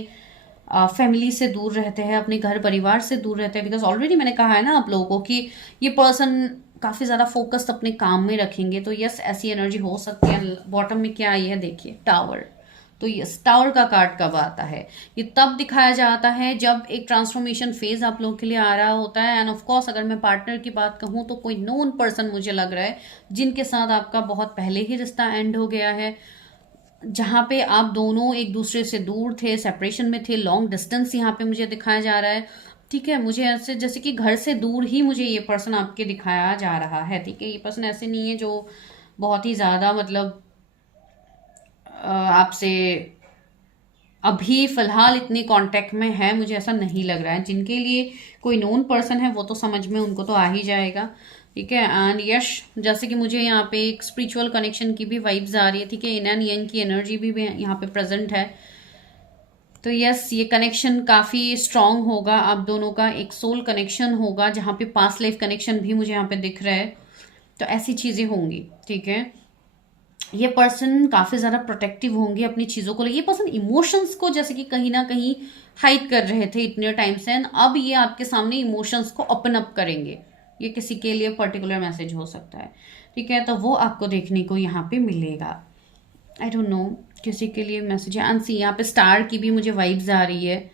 फैमिली से दूर रहते हैं, अपने घर परिवार से दूर रहते हैं। बिकॉज ऑलरेडी मैंने कहा है ना आप लोगों को कि ये पर्सन काफ़ी ज़्यादा फोकस्ड अपने काम में रखेंगे, तो यस, ऐसी एनर्जी हो सकती है। बॉटम में क्या आई है देखिए, टावर। तो यस, टावर का कार्ड कब आता है, ये तब दिखाया जाता है जब एक ट्रांसफॉर्मेशन फेज आप लोगों के लिए आ रहा होता है। एंड ऑफ कोर्स अगर मैं पार्टनर की बात कहूँ तो कोई नोन पर्सन मुझे लग रहा है जिनके साथ आपका बहुत पहले ही रिश्ता एंड हो गया है, जहाँ पे आप दोनों एक दूसरे से दूर थे, सेपरेशन में थे, लॉन्ग डिस्टेंस यहाँ पे मुझे दिखाया जा रहा है, ठीक है। मुझे ऐसे जैसे कि घर से दूर ही मुझे ये पर्सन आपके दिखाया जा रहा है, ठीक है। ये पर्सन ऐसे नहीं है जो बहुत ही ज़्यादा मतलब आपसे अभी फिलहाल इतने कांटेक्ट में है, मुझे ऐसा नहीं लग रहा है। जिनके लिए कोई नोन पर्सन है वो तो समझ में उनको तो आ ही जाएगा, ठीक है। एंड यश, जैसे कि मुझे यहाँ पे एक स्पिरिचुअल कनेक्शन की भी वाइब्स आ रही है, ठीक है। इन एंड यंग की एनर्जी भी यहाँ पे प्रेजेंट है, तो यस, ये कनेक्शन काफ़ी स्ट्रांग होगा। आप दोनों का एक सोल कनेक्शन होगा, जहाँ पे पास्ट लाइफ कनेक्शन भी मुझे यहाँ पे दिख रहा है, तो ऐसी चीज़ें होंगी, ठीक है। ये पर्सन काफ़ी ज़्यादा प्रोटेक्टिव होंगे अपनी चीज़ों को लेकर। ये पर्सन इमोशंस को जैसे कि कहीं ना कहीं हाइड कर रहे थे इतने टाइम से, अब ये आपके सामने इमोशंस को ओपन अप करेंगे। ये किसी के लिए पर्टिकुलर मैसेज हो सकता है, ठीक है। तो वो आपको देखने को यहाँ पे मिलेगा। आई डोंट नो किसी के लिए मैसेज है। अनसी, यहाँ पे स्टार की भी मुझे वाइब्स आ रही है,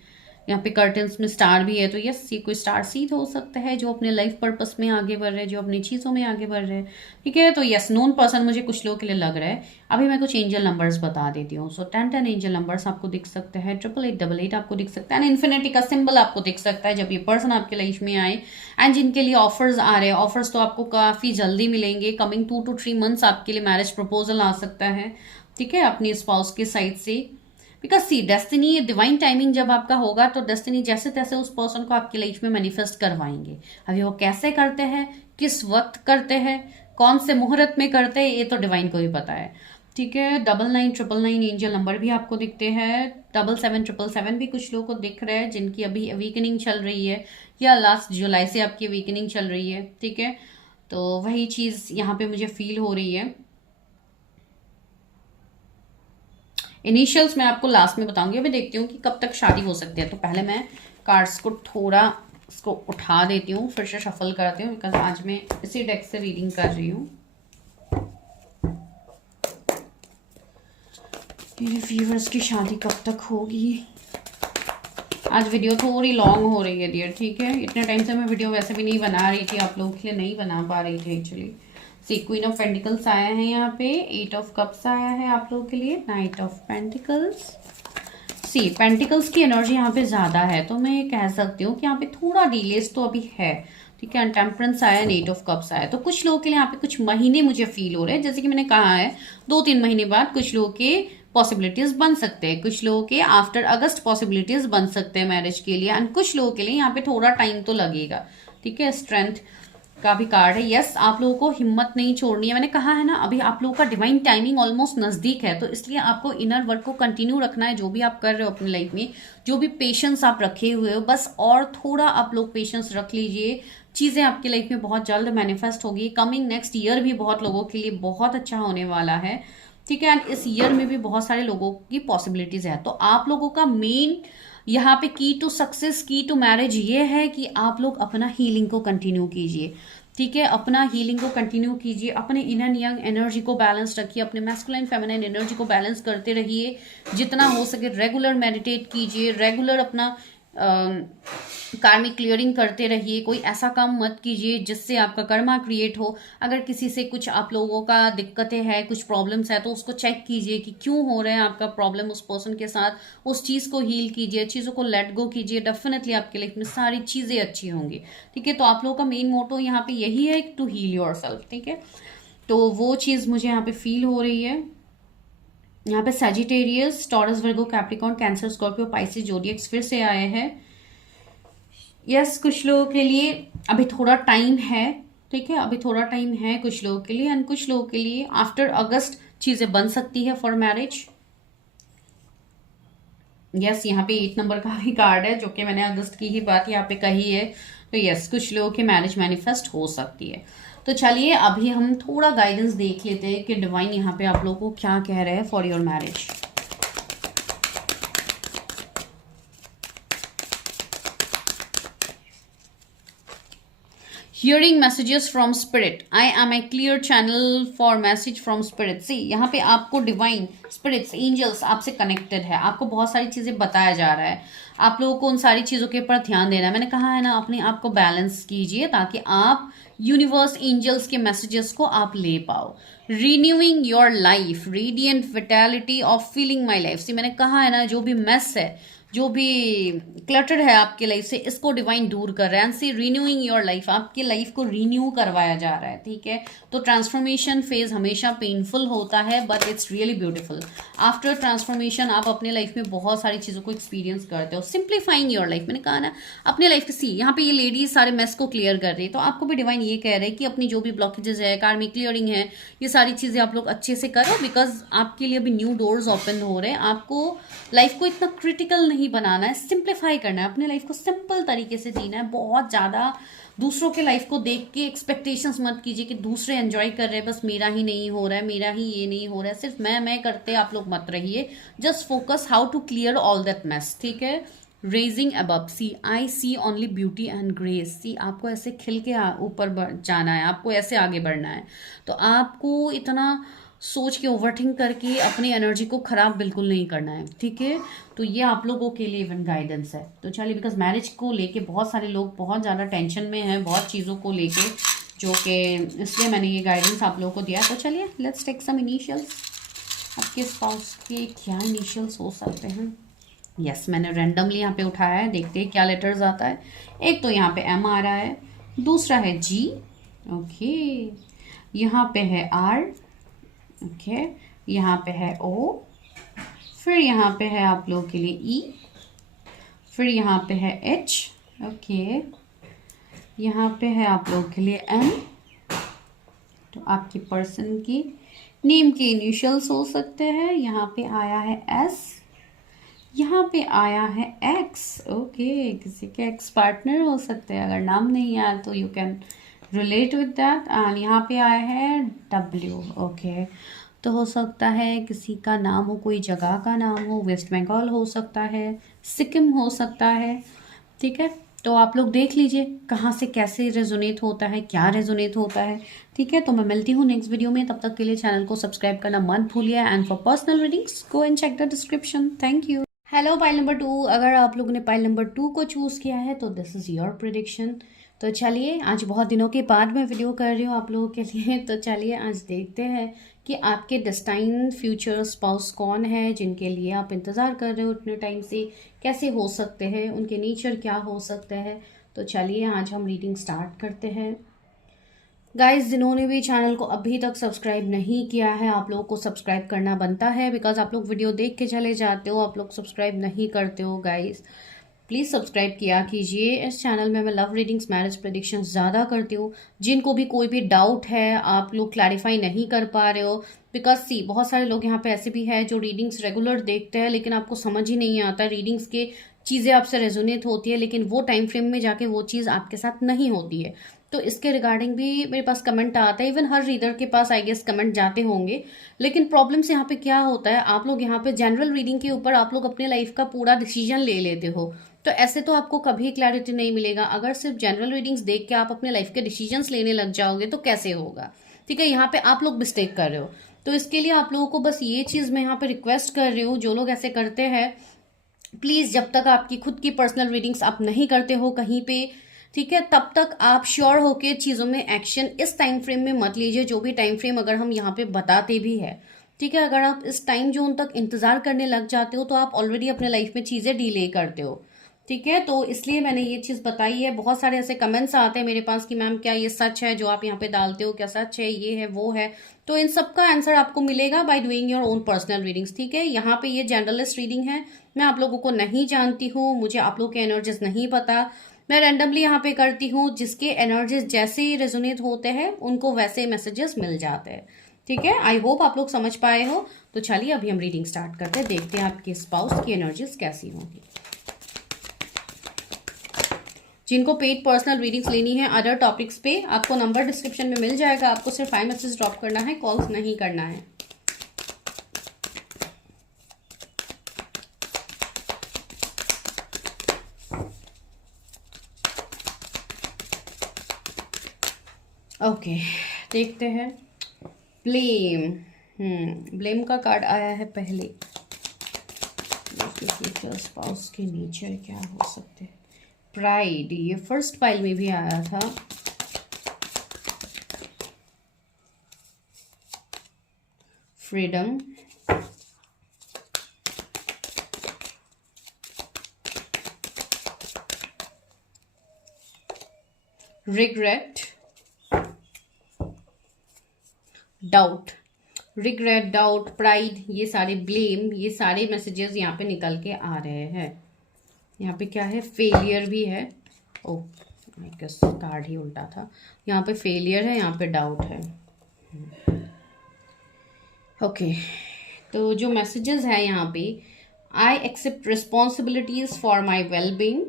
यहाँ पे कर्टन्स में स्टार भी है, तो यस, ये कोई स्टार सीड हो सकता है जो अपने लाइफ पर्पस में आगे बढ़ रहे हैं, जो अपनी चीज़ों में आगे बढ़ रहे हैं, ठीक है। तो यस, नोन पर्सन मुझे कुछ लोगों के लिए लग रहा है। अभी मैं कुछ एंजल नंबर्स बता देती हूँ। सो 10 एंजल नंबर्स आपको दिख सकते हैं, 8888 आपको दिख सकता है, एंड इन्फिनिटी का सिंबल आपको दिख सकता है जब ये पर्सन आपके लाइफ में आए। एंड जिनके लिए ऑफर्स आ रहे हैं, ऑफर्स तो आपको काफ़ी जल्दी मिलेंगे। कमिंग 2 to 3 मंथ्स आपके लिए मैरिज प्रपोजल आ सकता है, ठीक है, अपनी स्पाउस के साइड से। Because see destiny, divine timing जब आपका होगा तो डेस्टिनी जैसे तैसे उस पर्सन को आपकी लाइफ में मैनिफेस्ट करवाएंगे। अभी वो कैसे करते हैं, किस वक्त करते हैं, कौन से मुहूर्त में करते हैं, ये तो डिवाइन को ही पता है, ठीक है। 9999 एंजल नंबर भी आपको दिखते हैं, 77777 भी कुछ लोगों को दिख रहे हैं जिनकी अभी अवेकनिंग चल रही है, या लास्ट जुलाई से आपकी अवेकनिंग चल रही है, ठीक है। तो वही चीज़ यहाँ पे मुझे फील हो रही है। इनिशियल्स मैं आपको लास्ट में बताऊंगी। अभी देखती हूँ कि कब तक शादी हो सकती है, तो पहले मैं कार्ड्स को थोड़ा इसको उठा देती हूँ, फिर से शफल करती हूँ, बिकॉज आज मैं इसी डेक से रीडिंग कर रही हूँ। मेरे व्यूअर्स की शादी कब तक होगी। आज वीडियो थोड़ी लॉन्ग हो रही है डियर, ठीक है। इतने टाइम से मैं वीडियो वैसे भी नहीं बना रही थी, आप लोगों के लिए नहीं बना पा रही थी actually. See queen of pentacles आया है यहाँ पे, 8 ऑफ कप्स आया है आप लोगों के लिए, knight of pentacles. See pentacles की एनर्जी यहाँ पे ज़्यादा है, तो मैं ये कह सकती हूँ कि यहाँ पे थोड़ा डिलेस तो अभी है, ठीक है। टेम्परेंस आया, 8 ऑफ कप्स आया, तो कुछ लोगों के लिए यहाँ पे कुछ महीने मुझे फील हो रहे हैं, जैसे कि मैंने कहा है 2-3 महीने बाद कुछ लोगों के पॉसिबिलिटीज बन सकते हैं, कुछ लोगों के आफ्टर अगस्त पॉसिबिलिटीज बन सकते हैं मैरिज के लिए, एंड कुछ लोगों के लिए यहाँ पे थोड़ा टाइम तो लगेगा, ठीक है। स्ट्रेंथ का भी कार्ड है। यस, आप लोगों को हिम्मत नहीं छोड़नी है। मैंने कहा है ना, अभी आप लोगों का डिवाइन टाइमिंग ऑलमोस्ट नजदीक है, तो इसलिए आपको इनर वर्क को कंटिन्यू रखना है। जो भी आप कर रहे हो अपनी लाइफ में, जो भी पेशेंस आप रखे हुए हो, बस और थोड़ा आप लोग पेशेंस रख लीजिए, चीजें आपकी लाइफ में बहुत जल्द मैनिफेस्ट होगी। कमिंग नेक्स्ट ईयर भी बहुत लोगों के लिए बहुत अच्छा होने वाला है, ठीक है। एंड इस ईयर में भी बहुत सारे लोगों की पॉसिबिलिटीज है, तो आप लोगों का मेन यहाँ पे की टू सक्सेस, की टू मैरिज ये है कि आप लोग अपना हीलिंग को कंटिन्यू कीजिए, ठीक है। अपना हीलिंग को कंटिन्यू कीजिए, अपने इनर यंग एनर्जी को बैलेंस रखिए, अपने मैस्कुलाइन फेमिनाइन एनर्जी को बैलेंस करते रहिए, जितना हो सके रेगुलर मेडिटेट कीजिए, रेगुलर अपना कार्मिक क्लियरिंग करते रहिए। कोई ऐसा काम मत कीजिए जिससे आपका कर्मा क्रिएट हो। अगर किसी से कुछ आप लोगों का दिक्कतें हैं, कुछ प्रॉब्लम्स है, तो उसको चेक कीजिए कि क्यों हो रहे हैं आपका प्रॉब्लम उस पर्सन के साथ, उस चीज़ को हील कीजिए, चीज़ों को लेट गो कीजिए। डेफिनेटली आपके लाइफ में सारी चीज़ें अच्छी होंगी, ठीक है। तो आप लोगों का मेन मोटो यहाँ पे यही है, टू हील योर सेल्फ, ठीक है। तो वो चीज़ मुझे यहाँ पे फील हो रही है। यहाँ पे Sagittarius, Taurus, Virgo, Capricorn, Cancer, Scorpio, Pisces, zodiacs फिर से आए हैं। यस, कुछ लोगों के लिए अभी थोड़ा टाइम है, ठीक है, अभी थोड़ा टाइम है कुछ लोगों के लिए, एंड कुछ लोगों के लिए आफ्टर अगस्त चीजें बन सकती है फॉर मैरिज। यस, यहाँ पे 8 नंबर का भी कार्ड है, जो कि मैंने अगस्त की ही बात यहाँ पे कही है। तो यस, कुछ लोगों की मैरिज मैनिफेस्ट हो सकती है। तो चलिए अभी हम थोड़ा गाइडेंस देख लेते हैं कि डिवाइन यहाँ पे आप लोगों को क्या कह रहे हैं for your marriage. Hearing messages from spirit. I am a clear channel for message from spirit. See, यहाँ पे आपको डिवाइन स्पिरिट्स, एंजल्स आपसे कनेक्टेड है, आपको बहुत सारी चीजें बताया जा रहा है, आप लोगों को उन सारी चीजों के ऊपर ध्यान देना है। मैंने कहा है ना, अपने आप को बैलेंस कीजिए ताकि आप यूनिवर्स, एंजल्स के मैसेजेस को आप ले पाओ। Renewing your life, radiant vitality of feeling my life. See, मैंने कहा है ना, जो भी मेस है, जो भी क्लटर है आपके लाइफ से, इसको डिवाइन दूर कर रहा है। एंड सी रीन्यूइंग योर लाइफ, आपकी लाइफ को रीन्यू करवाया जा रहा है, ठीक है। तो ट्रांसफॉर्मेशन फेज हमेशा पेनफुल होता है, but it's really beautiful. After transformation आप अपने लाइफ में बहुत सारी चीज़ों को एक्सपीरियंस करते हो। सिंप्लीफाइंग योर लाइफ, मैंने कहा ना, अपने लाइफ के सी, यहाँ पे ये लेडीज सारे मेस को क्लियर कर रही है, तो आपको भी डिवाइन ये कह रहे हैं कि अपनी जो भी ब्लॉकेजेस है, कार्मिक क्लियरिंग है, ये सारी चीज़ें आप लोग अच्छे से करो, बिकॉज आपके लिए अभी न्यू डोर्स ओपन हो रहे हैं। आपको लाइफ को इतना क्रिटिकल नहीं बनाना है, सिंप्लीफाई करना है, अपने लाइफ को सिंपल तरीके से जीना है। बहुत ज़्यादा दूसरों के लाइफ को देख के एक्सपेक्टेशंस मत कीजिए कि दूसरे एंजॉय कर रहे हैं, बस मेरा ही नहीं हो रहा है, मेरा ही ये नहीं हो रहा है, सिर्फ मैं करते आप लोग मत रहिए। Just focus how to clear all that mess, ठीक है। Rising above, see I see only beauty and grace. See, आपको ऐसे खिल के ऊपर जाना है, आपको ऐसे आगे बढ़ना है। तो आपको इतना सोच के ओवरथिंक करके अपनी एनर्जी को खराब बिल्कुल नहीं करना है, ठीक है। तो ये आप लोगों के लिए इवन गाइडेंस है। तो चलिए, बिकॉज मैरिज को लेके बहुत सारे लोग बहुत ज़्यादा टेंशन में हैं, बहुत चीज़ों को लेके, जो कि इसलिए मैंने ये गाइडेंस आप लोगों को दिया। तो चलिए, लेट्स टेक सम इनिशियल्स। आपके स्पाउस के क्या इनिशियल्स हो सकते हैं? यस, मैंने रैंडमली यहाँ पे उठाया है, देखते हैं क्या लेटर्स आता है। एक तो यहाँ पे एम आ रहा है, दूसरा है जी, ओके, यहाँ पे है आर, ओके, यहाँ पे है ओ, फिर यहाँ पे है आप लोगों के लिए ई, फिर यहाँ पे है एच, ओके, यहाँ पे है आप लोगों के लिए एन। तो आपकी पर्सन की नेम के इनिशियल्स हो सकते हैं। यहाँ पे आया है एस, यहाँ पे आया है एक्स, ओके, किसी के एक्स पार्टनर हो सकते हैं, अगर नाम नहीं आया तो you can relate with that. And यहाँ पे आया है डब्ल्यू, ओके, तो हो सकता है किसी का नाम हो, कोई जगह का नाम हो, वेस्ट बंगाल हो सकता है, सिक्किम हो सकता है, ठीक है। तो आप लोग देख लीजिए कहाँ से कैसे रेजोनेट होता है, क्या रेजोनेट होता है, ठीक है। तो मैं मिलती हूँ नेक्स्ट वीडियो में, तब तक के लिए चैनल को सब्सक्राइब करना मत भूलिए। And for personal readings go and check the description. Thank you. Hello pile number 2, अगर आप लोगों ने पाइल नंबर 2 को चूज़ किया है तो दिस इज़ योर प्रेडिक्शन। तो चलिए, आज बहुत दिनों के बाद मैं वीडियो कर रही हूँ आप लोगों के लिए। तो चलिए आज देखते हैं कि आपके डेस्टाइन फ्यूचर स्पाउस कौन है, जिनके लिए आप इंतज़ार कर रहे हो इतने टाइम से, कैसे हो सकते हैं, उनके नेचर क्या हो सकते हैं। तो चलिए आज हम रीडिंग स्टार्ट करते हैं। गाइस, जिन्होंने भी चैनल को अभी तक सब्सक्राइब नहीं किया है, आप लोगों को सब्सक्राइब करना बनता है, बिकॉज आप लोग वीडियो देख के चले जाते हो, आप लोग सब्सक्राइब नहीं करते हो। गाइस, प्लीज़ सब्सक्राइब किया कीजिए। इस चैनल में मैं लव रीडिंग्स, मैरिज प्रेडिक्शन ज़्यादा करती हूँ। जिनको भी कोई भी डाउट है, आप लोग क्लैरिफाई नहीं कर पा रहे हो, बिकॉज सी, बहुत सारे लोग यहाँ पे ऐसे भी हैं जो रीडिंग्स रेगुलर देखते हैं, लेकिन आपको समझ ही नहीं आता, रीडिंग्स के चीज़ें आपसे रेजोनेट होती है, लेकिन वो टाइम फ्रेम में जाके वो चीज़ आपके साथ नहीं होती है। तो इसके रिगार्डिंग भी मेरे पास कमेंट आता है, इवन हर रीडर के पास आई गेस कमेंट जाते होंगे। लेकिन प्रॉब्लम्स यहाँ पे क्या होता है, आप लोग यहाँ पे जनरल रीडिंग के ऊपर आप लोग अपने लाइफ का पूरा डिसीजन ले लेते हो, तो ऐसे तो आपको कभी क्लैरिटी नहीं मिलेगा। अगर सिर्फ जनरल रीडिंग्स देख के आप अपने लाइफ के डिसीजंस लेने लग जाओगे तो कैसे होगा, ठीक है। यहाँ पे आप लोग मिस्टेक कर रहे हो। तो इसके लिए आप लोगों को बस ये चीज़ मैं यहाँ पे रिक्वेस्ट कर रही हूँ, जो लोग ऐसे करते हैं, प्लीज़ जब तक आपकी खुद की पर्सनल रीडिंग्स आप नहीं करते हो कहीं पे, ठीक है, तब तक आप श्योर होके चीज़ों में एक्शन इस टाइम फ्रेम में मत लीजिए, जो भी टाइम फ्रेम अगर हम यहाँ पे बताते भी है, ठीक है। अगर आप इस टाइम जोन तक इंतज़ार करने लग जाते हो तो आप ऑलरेडी अपने लाइफ में चीज़ें डिले करते हो, ठीक है, तो इसलिए मैंने ये चीज़ बताई है। बहुत सारे ऐसे कमेंट्स आते हैं मेरे पास कि मैम क्या ये सच है जो आप यहाँ पे डालते हो, क्या सच है, ये है वो है। तो इन सब का आंसर आपको मिलेगा by doing your own personal readings. ठीक है, यहाँ पे ये जनरलिस्ट रीडिंग है, मैं आप लोगों को नहीं जानती हूँ, मुझे आप लोग के एनर्जीज नहीं पता, मैं रैंडमली यहाँ पे करती हूँ, जिसके एनर्जीज जैसे रेजोनेट होते हैं उनको वैसे मैसेजेस मिल जाते हैं। ठीक है, आई होप आप लोग समझ पाए हो। तो चलिए अभी हम रीडिंग स्टार्ट करते हैं, देखते हैं आपके स्पाउस की एनर्जीज कैसी होंगी। जिनको पेड पर्सनल रीडिंग्स लेनी है अदर टॉपिक्स पे, आपको नंबर डिस्क्रिप्शन में मिल जाएगा, आपको सिर्फ 5 मैसेज ड्रॉप करना है, कॉल्स नहीं करना है। ओके, देखते हैं। ब्लेम, ब्लेम का कार्ड आया है पहले। स्पाउस के नेचर क्या हो सकते हैं। प्राइड, ये फर्स्ट पाइल में भी आया था। Freedom, regret, doubt. Regret, doubt, pride, ये सारे ब्लेम, ये सारे मैसेजेस यहाँ पे निकल के आ रहे हैं। यहाँ पे क्या है, फेलियर भी है। ओह आई गेस कार्ड ही उल्टा था। यहाँ पे फेलियर है, यहाँ पे डाउट है। ओके, तो जो मैसेजेस है यहाँ पे, I accept responsibilities for my well being,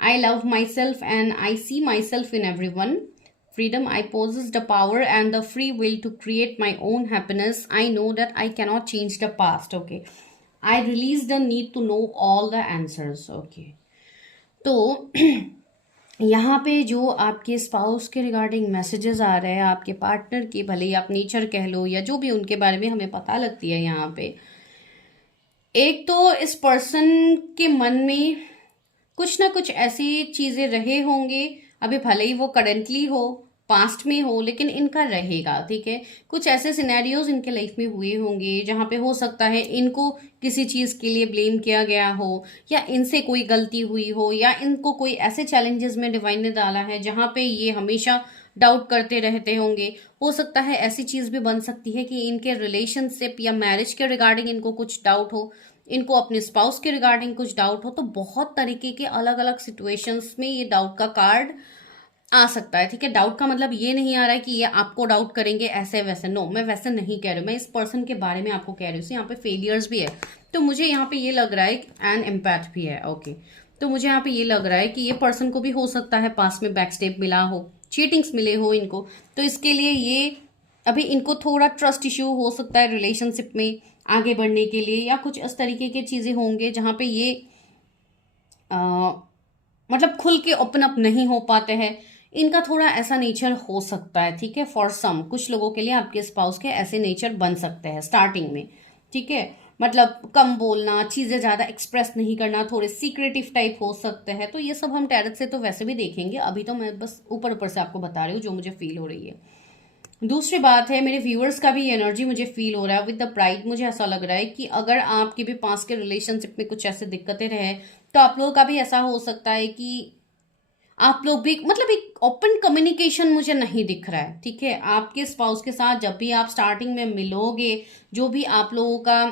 I love myself and I see myself in everyone. Freedom, I possess the power and the free will to create my own happiness. I know that I cannot change the past. Okay. I release the need to know all the answers. Okay. तो यहाँ पे जो आपके spouse के regarding messages आ रहे हैं, आपके partner के, भले ही आप नेचर कह लो या जो भी उनके बारे में हमें पता लगती है यहाँ पे, एक तो इस पर्सन के मन में कुछ ना कुछ ऐसी चीज़ें रहे होंगे, अभी भले ही वो करेंटली हो, पास्ट में हो, लेकिन इनका रहेगा। ठीक है, कुछ ऐसे सिनेरियोज इनके लाइफ में हुए होंगे जहाँ पे हो सकता है इनको किसी चीज़ के लिए ब्लेम किया गया हो, या इनसे कोई गलती हुई हो, या इनको कोई ऐसे चैलेंजेस में डिवाइन ने डाला है जहाँ पे ये हमेशा डाउट करते रहते होंगे। हो सकता है ऐसी चीज़ भी बन सकती है कि इनके रिलेशनशिप या मैरिज के रिगार्डिंग इनको कुछ डाउट हो, इनको अपने स्पाउस के रिगार्डिंग कुछ डाउट हो। तो बहुत तरीके के अलग अलग सिचुएशंस में ये डाउट का कार्ड आ सकता है। ठीक है, डाउट का मतलब ये नहीं आ रहा है कि ये आपको डाउट करेंगे ऐसे वैसे, नो, मैं वैसे नहीं कह रही हूँ, मैं इस पर्सन के बारे में आपको कह रही हूँ। यहाँ पे फेलियर्स भी है, तो मुझे यहाँ पे ये लग रहा है, एंड एम्पैथ भी है। ओके, तो मुझे यहाँ पे ये लग रहा है कि ये पर्सन को भी हो सकता है पास में बैकस्टेप मिला हो, चीटिंग्स मिले हो इनको, तो इसके लिए ये अभी इनको थोड़ा ट्रस्ट इश्यू हो सकता है रिलेशनशिप में आगे बढ़ने के लिए, या कुछ इस तरीके की चीज़ें होंगे जहाँ पे ये मतलब खुल के ओपन अप नहीं हो पाते हैं। इनका थोड़ा ऐसा नेचर हो सकता है। ठीक है, फॉर सम, कुछ लोगों के लिए आपके स्पाउस के ऐसे नेचर बन सकते हैं स्टार्टिंग में। ठीक है, मतलब कम बोलना, चीज़ें ज़्यादा एक्सप्रेस नहीं करना, थोड़े सीक्रेटिव टाइप हो सकते हैं। तो ये सब हम टैरट से तो वैसे भी देखेंगे, अभी तो मैं बस ऊपर ऊपर से आपको बता रही हूँ जो मुझे फील हो रही है। दूसरी बात है, मेरे व्यूअर्स का भी एनर्जी मुझे फील हो रहा है विद द प्राइड। मुझे ऐसा लग रहा है कि अगर आपके भी पास के रिलेशनशिप में कुछ ऐसे दिक्कतें रहे, तो आप लोगों का भी ऐसा हो सकता है कि आप लोग भी, मतलब एक ओपन कम्युनिकेशन मुझे नहीं दिख रहा है। ठीक है, आपके स्पाउस के साथ जब भी आप स्टार्टिंग में मिलोगे, जो भी आप लोगों का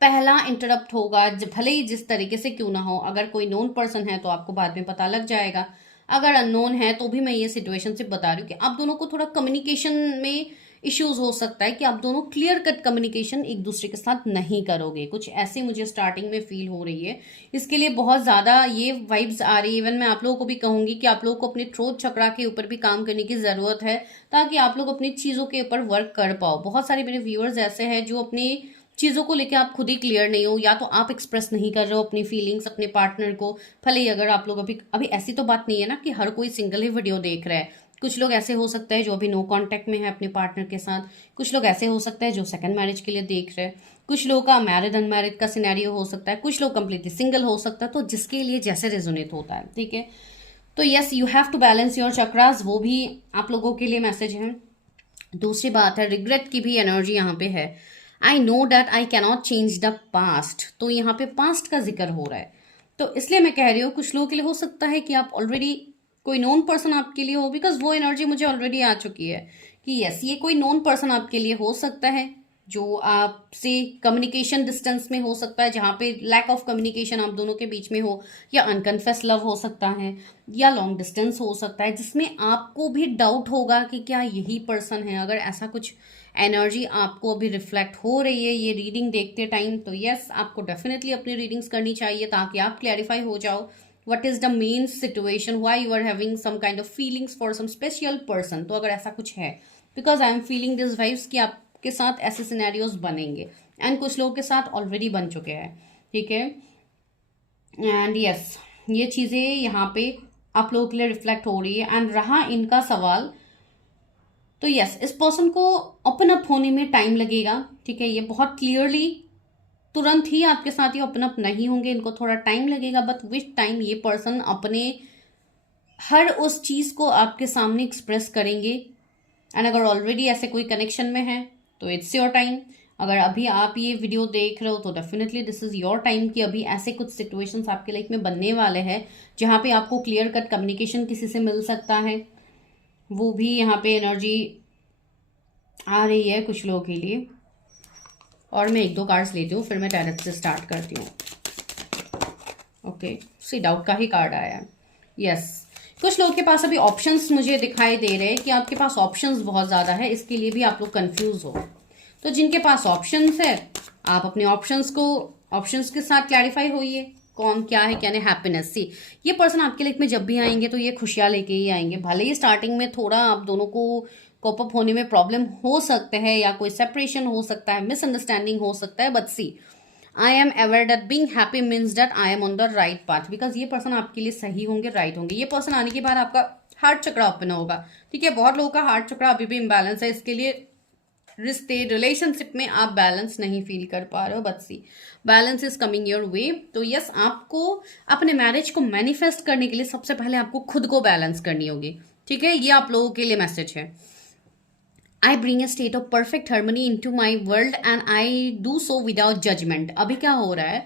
पहला इंटरप्ट होगा, भले ही जिस तरीके से क्यों ना हो, अगर कोई नोन पर्सन है तो आपको बाद में पता लग जाएगा, अगर अननोन है तो भी मैं ये सिचुएशन से बता रही हूँ कि आप दोनों को थोड़ा कम्युनिकेशन में इश्यूज हो सकता है, कि आप दोनों क्लियर कट कम्युनिकेशन एक दूसरे के साथ नहीं करोगे। कुछ ऐसे मुझे स्टार्टिंग में फील हो रही है। इसके लिए बहुत ज़्यादा ये वाइब्स आ रही है। इवन मैं आप लोगों को भी कहूँगी कि आप लोगों को अपने थ्रोट चक्रा के ऊपर भी काम करने की ज़रूरत है, ताकि आप लोग अपनी चीज़ों के ऊपर वर्क कर पाओ। बहुत सारे मेरे व्यूअर्स ऐसे हैं जो अपनी चीज़ों को लेकर आप खुद ही क्लियर नहीं हो, या तो आप एक्सप्रेस नहीं कर रहे हो अपनी फीलिंग्स अपने पार्टनर को। भले ही अगर आप लोग अभी अभी ऐसी तो बात नहीं है ना कि हर कोई सिंगल ही वीडियो देख रहा है। कुछ लोग ऐसे हो सकते हैं जो अभी नो कांटेक्ट में है अपने पार्टनर के साथ, कुछ लोग ऐसे हो सकते हैं जो सेकंड मैरिज के लिए देख रहे हैं, कुछ लोगों का मैरिड अनमैरिड का सिनेरियो हो सकता है, कुछ लोग कंप्लीटली सिंगल हो सकता है। तो जिसके लिए जैसे रेजोनेट होता है। ठीक है, तो yes, you have to balance your chakras, वो भी आप लोगों के लिए मैसेज है। दूसरी बात है, रिग्रेट की भी एनर्जी यहाँ पे है। I know that I cannot change the past, तो यहाँ पे पास्ट का जिक्र हो रहा है। तो इसलिए मैं कह रही हूँ कुछ लोगों के लिए हो सकता है कि आप ऑलरेडी कोई नोन पर्सन आपके लिए हो, बिकॉज वो एनर्जी मुझे ऑलरेडी आ चुकी है कि यस ये कोई नोन पर्सन आपके लिए हो सकता है जो आपसे कम्युनिकेशन डिस्टेंस में हो सकता है, जहाँ पे लैक ऑफ कम्युनिकेशन आप दोनों के बीच में हो, या अनकन्फेस लव हो सकता है, या लॉन्ग डिस्टेंस हो सकता है जिसमें आपको भी डाउट होगा कि क्या यही पर्सन है। अगर ऐसा कुछ एनर्जी आपको अभी रिफ्लेक्ट हो रही है ये रीडिंग देखते टाइम, तो यस आपको डेफिनेटली अपनी रीडिंग्स करनी चाहिए ताकि आप क्लैरिफाई हो जाओ what is the main situation why you are having some kind of feelings for some special person। तो अगर ऐसा कुछ है, because I am feeling this vibes कि आपके साथ ऐसे सिनेरियोज बनेंगे एंड कुछ लोगों के साथ ऑलरेडी बन चुके हैं, ठीक है। एंड यस ये चीज़ें यहाँ पे आप लोगों के लिए रिफ्लेक्ट हो रही है। एंड रहा इनका सवाल, तो यस इस पर्सन को ओपन अप होने में टाइम लगेगा, ठीक है। ये बहुत क्लियरली तुरंत ही आपके साथ ये ओपन अप नहीं होंगे, इनको थोड़ा टाइम लगेगा, बट विथ टाइम ये पर्सन अपने हर उस चीज़ को आपके सामने एक्सप्रेस करेंगे। एंड अगर ऑलरेडी ऐसे कोई कनेक्शन में है तो इट्स योर टाइम। अगर अभी आप ये वीडियो देख रहे हो तो definitely this is your time कि अभी ऐसे कुछ सिचुएशंस आपके लाइफ में बनने वाले हैं जहाँ पे आपको क्लियर कट कम्युनिकेशन किसी से मिल सकता है। वो भी यहाँ पे एनर्जी आ रही है कुछ लोगों के लिए। और मैं 1-2 कार्ड्स लेती हूँ फिर मैं टैरेट से स्टार्ट करती हूँ। ओके सी डाउट का ही कार्ड आया है। यस कुछ लोगों के पास अभी ऑप्शंस मुझे दिखाई दे रहे हैं कि आपके पास ऑप्शंस बहुत ज़्यादा है, इसके लिए भी आप लोग कंफ्यूज हो। तो जिनके पास ऑप्शंस है आप अपने ऑप्शंस के साथ क्लैरिफाई होइए कौन क्या है क्या नहीं। हैप्पीनेस सी ये पर्सन आपके लाइफ में जब भी आएंगे तो ये खुशियाँ लेके ही आएंगे। भले ही स्टार्टिंग में थोड़ा आप दोनों को कोप अप होने में प्रॉब्लम हो सकते हैं या कोई सेपरेशन हो सकता है, मिसअंडरस्टैंडिंग हो सकता है, but see I am aware that being happy means that I am on the right path. Because ये पर्सन आपके लिए सही होंगे, राइट होंगे। ये पर्सन आने के बाद आपका हार्ट चक्रा ओपन होगा, ठीक है। बहुत लोगों का हार्ट चक्रा अभी भी इम्बैलेंस है, इसके लिए रिश्ते रिलेशनशिप में आप बैलेंस नहीं फील कर पा रहे हो, but see balance is coming your way. तो यस आपको अपने मैरिज को मैनिफेस्ट करने के लिए सबसे पहले आपको खुद को बैलेंस करनी होगी, ठीक है। ये आप लोगों के लिए मैसेज है। I bring a state of perfect harmony into my world and I do so without judgment। अभी क्या हो रहा है,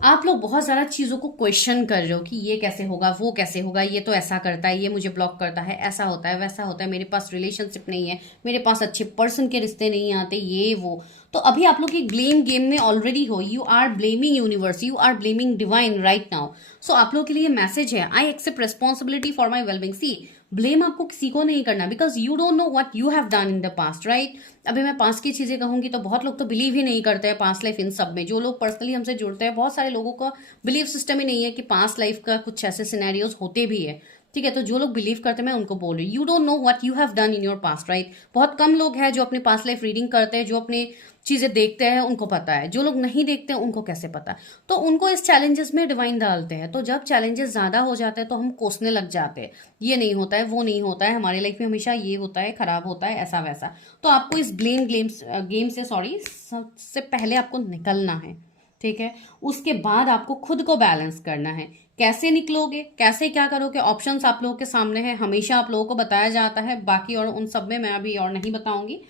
आप लोग बहुत ज़्यादा चीज़ों को क्वेश्चन कर रहे हो कि ये कैसे होगा, वो कैसे होगा, ये तो ऐसा करता है, ये मुझे ब्लॉक करता है, ऐसा होता है, वैसा होता है, मेरे पास रिलेशनशिप नहीं है, मेरे पास अच्छे पर्सन के रिश्ते नहीं आते, ये वो। तो अभी आप लोग एक ब्लेम गेम में ऑलरेडी हो। You are blaming universe, you are blaming divine right now. So आप लोगों के लिए मैसेज है, I accept responsibility for my wellbeing. See blame आपको किसी को नहीं करना, because you don't know what you have done in the past, right. अभी मैं पास्ट की चीज़ें कहूंगी तो बहुत लोग तो बिलीव ही नहीं करते हैं पास्ट लाइफ इन सब में। जो लोग पर्सनली हमसे जुड़ते हैं बहुत सारे लोगों का बिलीव सिस्टम ही नहीं है कि पास्ट लाइफ का कुछ ऐसे सिनेरियोज होते भी है, ठीक है। तो जो लोग बिलीव करते हैं मैं उनको बोल रही हूँ, you don't know what you have done in your past, right. बहुत कम लोग हैं जो अपने पास्ट लाइफ रीडिंग करते हैं, जो अपने चीज़ें देखते हैं उनको पता है, जो लोग नहीं देखते हैं उनको कैसे पता। तो उनको इस चैलेंजेस में डिवाइन डालते हैं। तो जब चैलेंजेस ज़्यादा हो जाते हैं तो हम कोसने लग जाते हैं, ये नहीं होता है, वो नहीं होता है, हमारी लाइफ में हमेशा ये होता है, खराब होता है, ऐसा वैसा। तो आपको इस ब्लेम गेम से सबसे पहले आपको निकलना है, ठीक है। उसके बाद आपको खुद को बैलेंस करना है। कैसे निकलोगे, कैसे क्या करोगे, ऑप्शंस आप लोगों के सामने है, हमेशा आप लोगों को बताया जाता है। बाकी और उन सब में मैं अभी और नहीं बताऊंगी।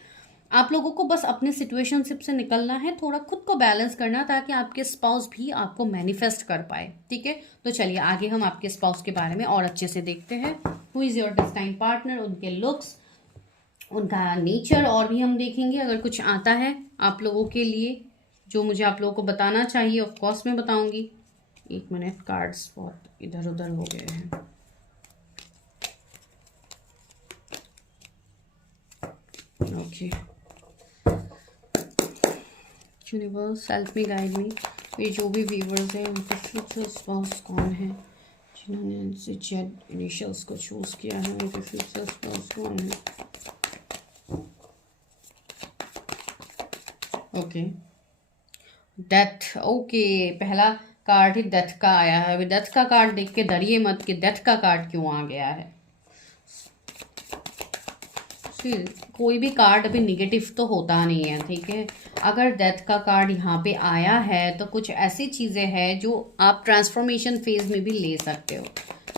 आप लोगों को बस अपने सिचुएशनशिप से निकलना है, थोड़ा खुद को बैलेंस करना ताकि आपके स्पाउस भी आपको मैनिफेस्ट कर पाए, ठीक है। तो चलिए आगे हम आपके स्पाउस के बारे में और अच्छे से देखते हैं। Who is your destined partner, उनके लुक्स, उनका नेचर, और भी हम देखेंगे अगर कुछ आता है आप लोगों के लिए जो मुझे आप लोगों को बताना चाहिए, ऑफ कोर्स मैं बताऊंगी। 1 मिनट, कार्ड्स बहुत इधर उधर हो गए हैं। Okay universe help me, guide me. ये जो भी व्यूवर्स हैं उनके फ्यूचर स्पाउस कौन है, जिन्होंने इनसे जेड इनिशियल्स को चूज किया है, उनके फ्यूचर स्पाउस कौन है। ओके डेथ, ओके पहला कार्ड ही डेथ का आया है। अभी डेथ का कार्ड देख के डरिए मत कि डेथ का कार्ड क्यों आ गया है। कोई भी कार्ड अभी निगेटिव तो होता नहीं है, ठीक है। अगर डेथ का कार्ड यहाँ पे आया है तो कुछ ऐसी चीज़ें हैं जो आप ट्रांसफॉर्मेशन फेज में भी ले सकते हो,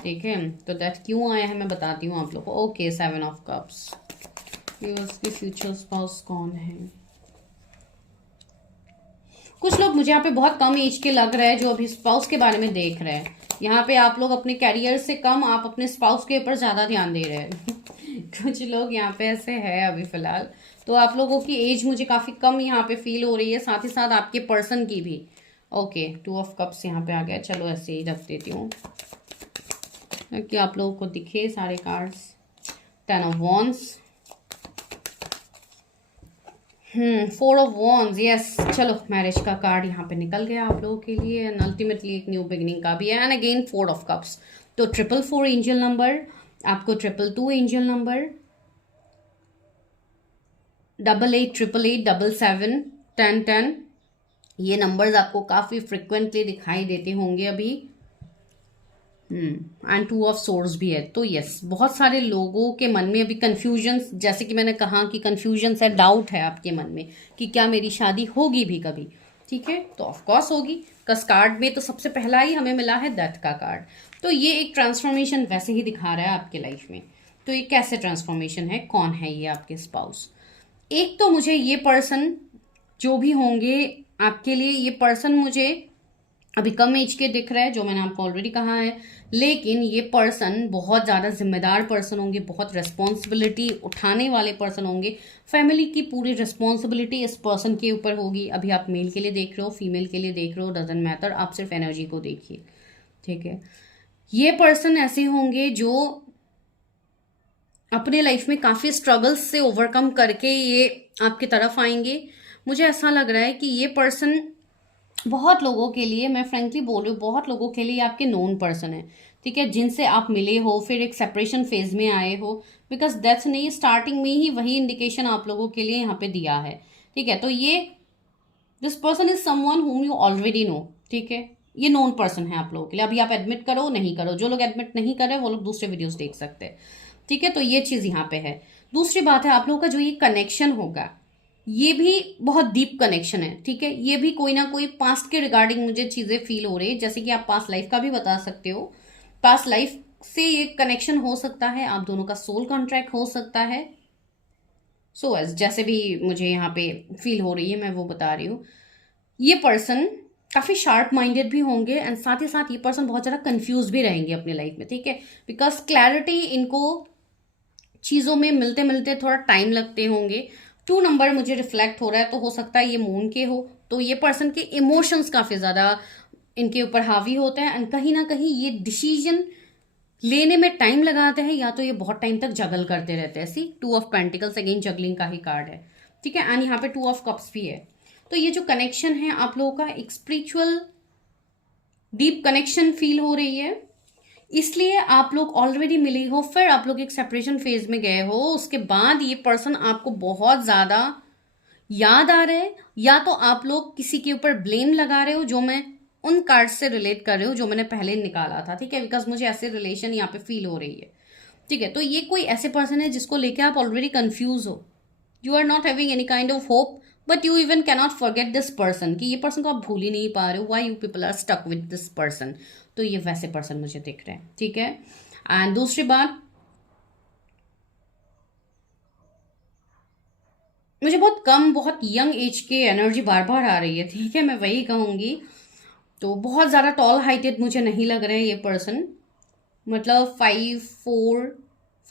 ठीक है। तो डेथ क्यों आया है मैं बताती हूँ आप लोग को। ओके 7 ऑफ कप्स, उसके फ्यूचर स्पाउस कौन है। कुछ लोग मुझे यहाँ पे बहुत कम एज के लग रहे हैं जो अभी स्पाउस के बारे में देख रहे हैं। यहाँ पे आप लोग अपने कैरियर से कम आप अपने स्पाउस के ऊपर ज्यादा ध्यान दे रहे हैं। कुछ लोग यहाँ पे ऐसे हैं अभी फिलहाल। तो आप लोगों की एज मुझे काफी कम यहाँ पे फील हो रही है, साथ ही साथ आपके पर्सन की भी। ओके, 2 ऑफ कप्स यहाँ पे आ गया। चलो ऐसे ही रख देती हूँ ताकि आप लोगों को दिखे सारे cards. 10 of wands, 4 of wands, yes. चलो मैरिज का कार्ड यहाँ पे निकल गया आप लोगों के लिए, एंड अल्टीमेटली एक न्यू बिगिनिंग का भी है, एंड अगेन 4 ऑफ कप्स। तो 444 एंजल नंबर, आपको 222 एंजल नंबर, 8888 777 1010, ये नंबर्स आपको काफी फ्रिक्वेंटली दिखाई देते होंगे अभी। एंड 2 ऑफ सोर्ड्स भी है। तो यस, बहुत सारे लोगों के मन में अभी कंफ्यूजन, जैसे कि मैंने कहा कि कंफ्यूजन है, डाउट है आपके मन में कि क्या मेरी शादी होगी भी कभी। ठीक है, तो ऑफ कोर्स होगी। कस कार्ड में तो सबसे पहला ही हमें मिला है डेथ का कार्ड। तो ये एक ट्रांसफॉर्मेशन वैसे ही दिखा रहा है आपके लाइफ में। तो ये कैसे ट्रांसफॉर्मेशन है, कौन है ये आपके स्पाउस? एक तो मुझे ये पर्सन जो भी होंगे आपके लिए, ये पर्सन मुझे अभी कम एज के दिख रहा है, जो मैंने आपको ऑलरेडी कहा है, लेकिन ये पर्सन बहुत ज़्यादा जिम्मेदार पर्सन होंगे, बहुत रिस्पॉन्सिबिलिटी उठाने वाले पर्सन होंगे। फैमिली की पूरी रिस्पॉन्सिबिलिटी इस पर्सन के ऊपर होगी। अभी आप मेल के लिए देख रहे हो, फीमेल के लिए देख रहे हो, डजंट मैटर, आप सिर्फ एनर्जी को देखिए। ठीक है, ये पर्सन ऐसे होंगे जो अपने लाइफ में काफ़ी स्ट्रगल्स से ओवरकम करके ये आपकी तरफ आएंगे। मुझे ऐसा लग रहा है कि ये पर्सन बहुत लोगों के लिए, मैं फ्रेंकली बोल रही हूँ, बहुत लोगों के लिए आपके नोन पर्सन है। ठीक है, जिनसे आप मिले हो, फिर एक सेपरेशन फेज में आए हो, बिकॉज डेथ ने स्टार्टिंग में ही वही इंडिकेशन आप लोगों के लिए यहाँ पे दिया है। ठीक है, तो ये this person is someone whom you already know. ठीक है, ये नोन पर्सन है आप लोगों के लिए। अभी आप एडमिट करो नहीं करो, जो लोग एडमिट नहीं कर रहे वो लोग दूसरे वीडियोस देख सकते हैं। ठीक है, तो ये चीज यहाँ पे है। दूसरी बात है, आप लोगों का जो ये कनेक्शन होगा, ये भी बहुत डीप कनेक्शन है। ठीक है, ये भी कोई ना कोई पास्ट के रिगार्डिंग मुझे चीजें फील हो रही है, जैसे कि आप पास्ट लाइफ का भी बता सकते हो। पास्ट लाइफ से ये कनेक्शन हो सकता है, आप दोनों का सोल कॉन्ट्रैक्ट हो सकता है। सो एज जैसे भी मुझे यहाँ पे फील हो रही है मैं वो बता रही हूँ। ये पर्सन काफी शार्प माइंडेड भी होंगे, एंड साथ ही साथ ये पर्सन बहुत ज्यादा कंफ्यूज भी रहेंगे अपने लाइफ में। ठीक है, बिकॉज क्लैरिटी इनको चीजों में मिलते मिलते थोड़ा टाइम लगते होंगे। 2 नंबर मुझे रिफ्लेक्ट हो रहा है, तो हो सकता है ये मून के हो। तो ये पर्सन के इमोशंस काफी ज्यादा इनके ऊपर हावी होते हैं, एंड कहीं ना कहीं ये डिसीजन लेने में टाइम लगाते हैं, या तो ये बहुत टाइम तक जगल करते रहते हैं। सी 2 ऑफ पेंटिकल्स अगेन जगलिंग का ही कार्ड है। ठीक है, एंड यहाँ पे 2 ऑफ कप्स भी है। तो ये जो कनेक्शन है आप लोगों का, एक स्पिरिचुअल डीप कनेक्शन फील हो रही है, इसलिए आप लोग ऑलरेडी मिले हो, फिर आप लोग एक सेपरेशन फेज में गए हो, उसके बाद ये पर्सन आपको बहुत ज्यादा याद आ रहे हैं, या तो आप लोग किसी के ऊपर ब्लेम लगा रहे हो, जो मैं उन कार्ड से रिलेट कर रही हूँ जो मैंने पहले निकाला था। ठीक है, बिकॉज मुझे ऐसे रिलेशन यहाँ पे फील हो रही है। ठीक है, तो ये कोई ऐसे पर्सन है जिसको लेके आप ऑलरेडी कंफ्यूज हो, you are not having any kind of hope, but you even cannot forget this person, कि ये पर्सन को आप भूल ही नहीं पा रहे हो। Why you people are stuck with this person. तो ये वैसे पर्सन मुझे दिख रहे हैं। ठीक है, एंड दूसरी बात, मुझे बहुत कम, बहुत यंग एज के एनर्जी बार बार आ रही है। ठीक है, मैं वही कहूंगी। तो बहुत ज्यादा टॉल हाइटेड मुझे नहीं लग रहे हैं ये पर्सन, मतलब 5'4",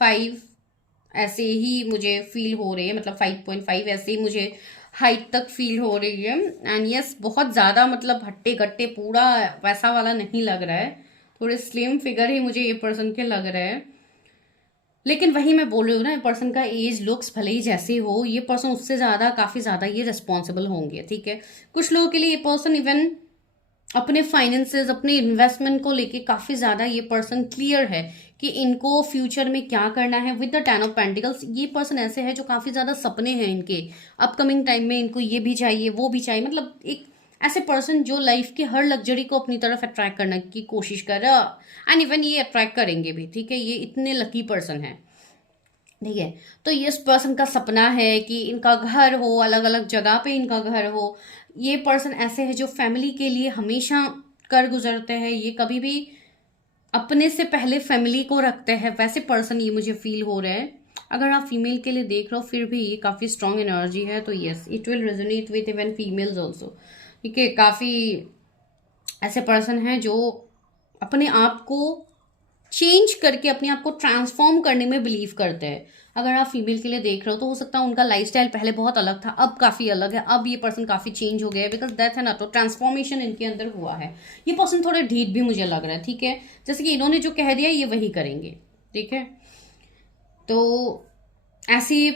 5 ऐसे ही मुझे फील हो रही है, मतलब 5.5 ऐसे ही मुझे हाइट तक फील हो रही है। एंड यस, बहुत ज़्यादा मतलब हट्टे गट्टे पूरा वैसा वाला नहीं लग रहा है, थोड़े स्लिम फिगर ही मुझे ये पर्सन के लग रहे हैं। लेकिन वही मैं बोल रही हूँ ना, पर्सन का एज लुक्स भले ही जैसे हो, ये पर्सन उससे ज़्यादा, काफ़ी ज़्यादा ये रिस्पॉन्सिबल होंगे। ठीक है, कुछ लोगों के लिए ये पर्सन इवन अपने फाइनेंसेस, अपने इन्वेस्टमेंट को लेके काफी ज्यादा ये पर्सन क्लियर है कि इनको फ्यूचर में क्या करना है। विद द 10 ऑफ पेंटिकल्स, ये पर्सन ऐसे है जो काफी ज्यादा सपने हैं इनके, अपकमिंग टाइम में इनको ये भी चाहिए वो भी चाहिए, मतलब एक ऐसे पर्सन जो लाइफ के हर लग्जरी को अपनी तरफ अट्रैक्ट करने की कोशिश कर रहा है, एंड इवन ये अट्रैक्ट करेंगे भी। ठीक है, ये इतने लकी पर्सन है। ठीक है, तो ये इस पर्सन का सपना है कि इनका घर हो, अलग अलग जगह पे इनका घर हो। ये पर्सन ऐसे है जो फैमिली के लिए हमेशा कर गुजरते हैं, ये कभी भी अपने से पहले फैमिली को रखते हैं, वैसे पर्सन ये मुझे फील हो रहे हैं। अगर आप फीमेल के लिए देख रहे हो, फिर भी ये काफ़ी स्ट्रॉन्ग एनर्जी है। तो yes, it will resonate with even females also. ठीक है, काफ़ी ऐसे पर्सन हैं जो अपने आप को चेंज करके अपने आप को ट्रांसफॉर्म करने में बिलीव करते हैं। अगर आप फीमेल के लिए देख रहे हो तो हो सकता है उनका लाइफस्टाइल पहले बहुत अलग था, अब काफ़ी अलग है, अब ये पर्सन काफ़ी चेंज हो गया है, बिकॉज दैट है ना, तो ट्रांसफॉर्मेशन इनके अंदर हुआ है। ये पर्सन थोड़े ढीठ भी मुझे लग रहा है, ठीक है, जैसे कि इन्होंने जो कह दिया ये वही करेंगे, ठीक है। तो ऐसी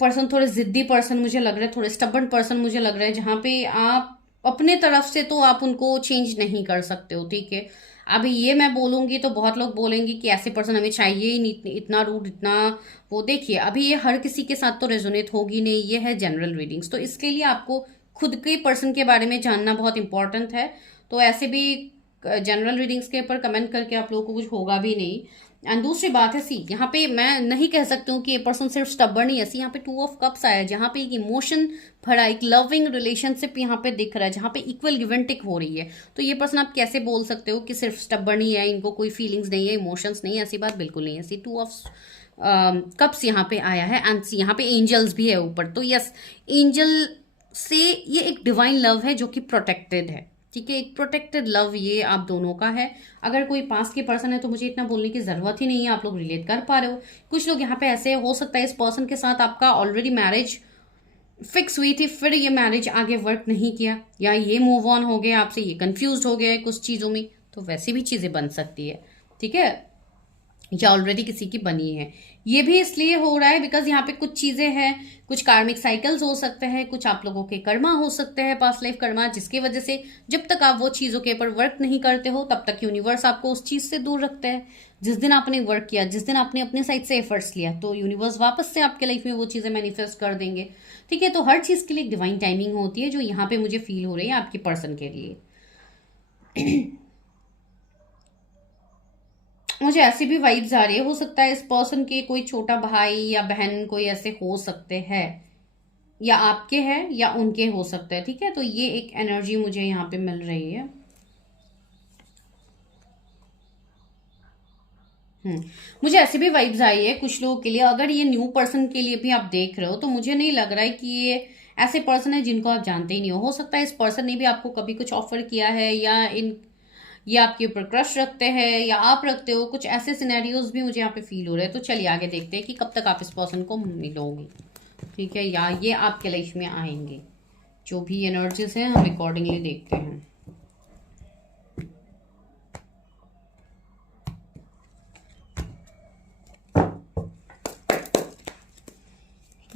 पर्सन, थोड़े जिद्दी पर्सन मुझे लग रहे हैं, थोड़े स्टबर्न पर्सन मुझे लग रहे हैं, जहाँ पे आप अपने तरफ से तो आप उनको चेंज नहीं कर सकते हो, ठीक है। अभी ये मैं बोलूंगी तो बहुत लोग बोलेंगे कि ऐसे पर्सन हमें चाहिए ही नहीं, इतना रूड, इतना वो। देखिए, अभी ये हर किसी के साथ तो रेजोनेट होगी नहीं, ये है जनरल रीडिंग्स, तो इसके लिए आपको खुद के पर्सन के बारे में जानना बहुत इंपॉर्टेंट है। तो ऐसे भी जनरल रीडिंग्स के ऊपर कमेंट करके आप लोगों को कुछ होगा भी नहीं। एंड दूसरी बात है, सी यहाँ पे मैं नहीं कह सकती हूँ कि ये पर्सन सिर्फ स्टबर्न ही है। सी यहाँ पे 2 ऑफ कप्स आया है, जहाँ पे एक इमोशन भरा एक लविंग रिलेशनशिप यहाँ पे दिख रहा है, जहाँ पे इक्वल गिव एंड टेक हो रही है। तो ये पर्सन आप कैसे बोल सकते हो कि सिर्फ स्टबर्न ही है, इनको कोई फीलिंग्स नहीं है, इमोशंस नहीं है? ऐसी बात बिल्कुल नहीं है। सी 2 ऑफ कप्स यहाँ पे आया है, एंड सी यहाँ पे एंजल्स भी है ऊपर। तो यस, एंजल से ये एक डिवाइन लव है जो कि प्रोटेक्टेड है, ठीक है, एक प्रोटेक्टेड लव ये आप दोनों का है। अगर कोई पास के पर्सन है तो मुझे इतना बोलने की जरूरत ही नहीं है, आप लोग रिलेट कर पा रहे हो। कुछ लोग यहाँ पे ऐसे हो सकता है इस पर्सन के साथ आपका ऑलरेडी मैरिज फिक्स हुई थी, फिर ये मैरिज आगे वर्क नहीं किया, या ये मूव ऑन हो गया आपसे, ये कंफ्यूज हो गया है कुछ चीज़ों में, तो वैसी भी चीज़ें बन सकती है, ठीक है, या ऑलरेडी किसी की बनी है। ये भी इसलिए हो रहा है बिकॉज यहाँ पे कुछ चीजें हैं, कुछ कार्मिक साइकिल्स हो सकते हैं, कुछ आप लोगों के कर्मा हो सकते हैं, पास्ट लाइफ कर्मा, जिसकी वजह से जब तक आप वो चीजों के ऊपर वर्क नहीं करते हो तब तक यूनिवर्स आपको उस चीज से दूर रखता है। जिस दिन आपने वर्क किया, जिस दिन आपने अपने साइड से एफर्ट्स लिया, तो यूनिवर्स वापस से आपके लाइफ में वो चीजें मैनिफेस्ट कर देंगे, ठीक है। तो हर चीज के लिए डिवाइन टाइमिंग होती है, जो यहाँ पे मुझे फील हो रही है आपके पर्सन के लिए। मुझे ऐसी भी वाइब्स आ रही है, हो सकता है इस पर्सन के कोई छोटा भाई या बहन कोई ऐसे हो सकते हैं, या आपके हैं या उनके हो सकते हैं, ठीक है। तो ये एक एनर्जी मुझे यहाँ पे मिल रही है। मुझे ऐसी भी वाइब्स आई है कुछ लोगों के लिए। अगर ये न्यू पर्सन के लिए भी आप देख रहे हो तो मुझे नहीं लग रहा है कि ये ऐसे पर्सन है जिनको आप जानते ही नहीं हो सकता है इस पर्सन ने भी आपको कभी कुछ ऑफर किया है, या इन ये आपके ऊपर क्रश रखते हैं या आप रखते हो, कुछ ऐसे सिनेरियोज भी मुझे यहाँ पे फील हो रहे हैं। तो चलिए आगे देखते हैं कि कब तक आप इस पर्सन को मिलोगे, ठीक है, या ये आपके लाइफ में आएंगे। जो भी एनर्जीज हैं हम अकॉर्डिंगली देखते हैं।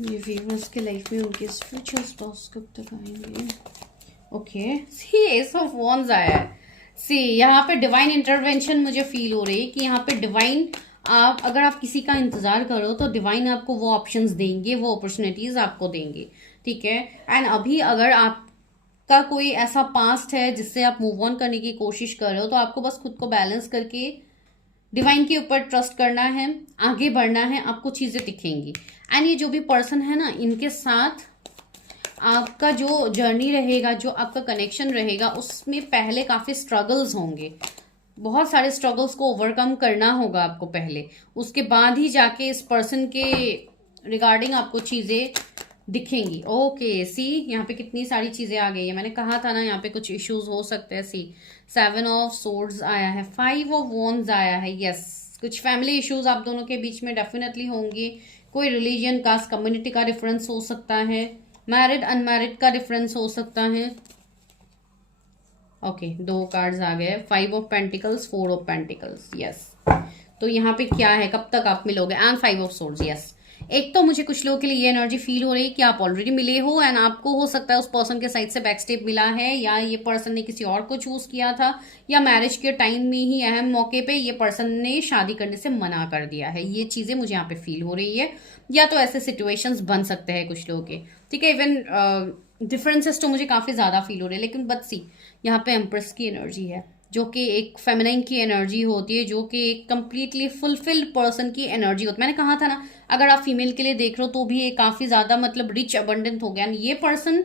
ये व्यूअर्स के लाइफ में उनके स्पिरिचुअल स्टॉक्स कब तक आएंगे? Okay, see ace of wands आया है। सी यहाँ पे डिवाइन इंटरवेंशन मुझे फील हो रही है कि यहाँ पे डिवाइन, आप अगर आप किसी का इंतजार करो तो डिवाइन आपको वो ऑप्शंस देंगे, वो अपॉर्चुनिटीज आपको देंगे, ठीक है। एंड अभी अगर आपका कोई ऐसा पास्ट है जिससे आप मूव ऑन करने की कोशिश कर रहे हो, तो आपको बस खुद को बैलेंस करके डिवाइन के ऊपर ट्रस्ट करना है, आगे बढ़ना है, आपको चीजें दिखेंगी। एंड ये जो भी पर्सन है ना, इनके साथ आपका जो जर्नी रहेगा, जो आपका कनेक्शन रहेगा, उसमें पहले काफी स्ट्रगल्स होंगे, बहुत सारे स्ट्रगल्स को ओवरकम करना होगा आपको पहले, उसके बाद ही जाके इस पर्सन के रिगार्डिंग आपको चीजें दिखेंगी। ओके, सी यहाँ पे कितनी सारी चीजें आ गई है, मैंने कहा था ना यहाँ पे कुछ इश्यूज हो सकते हैं। सी 7 ऑफ सोर्ड्स आया है, 5 ऑफ वॉन्ड्स आया है। यस, कुछ फैमिली इश्यूज आप दोनों के बीच में डेफिनेटली होंगे। कोई रिलीजन, कास्ट, कम्युनिटी का डिफरेंस हो सकता है, मैरिड अनमैरिड का डिफरेंस हो सकता है। ओके, 2 कार्ड्स आ गए, 5 of pentacles, 4 of pentacles. Yes, तो यहाँ पे क्या है, कब तक आप मिलोगे, एंड 5 ऑफ सोर्ड्स। यस, एक तो मुझे कुछ लोगों के लिए ये एनर्जी फील हो रही है कि आप ऑलरेडी मिले हो, एंड आपको हो सकता है उस पर्सन के साइड से बैक स्टेप मिला है, या ये पर्सन ने किसी और को चूज किया था, या मैरिज के टाइम में ही अहम मौके पे ये पर्सन ने शादी करने से मना कर दिया है। ये चीजें मुझे यहाँ पे फील हो रही है, या तो ऐसे सिचुएशंस बन सकते हैं कुछ लोगों के, ठीक है। इवन डिफरेंसेस तो मुझे काफी ज्यादा फील हो रहे हैं, लेकिन बट सी यहाँ पे एम्प्रेस की एनर्जी है, जो कि एक फेमिनाइन की एनर्जी होती है, जो कि एक कंप्लीटली फुलफिल्ड पर्सन की एनर्जी होती है। मैंने कहा था ना, अगर आप फीमेल के लिए देख रहे हो तो भी ये काफी ज्यादा मतलब रिच अबंडेंट हो गया। ये पर्सन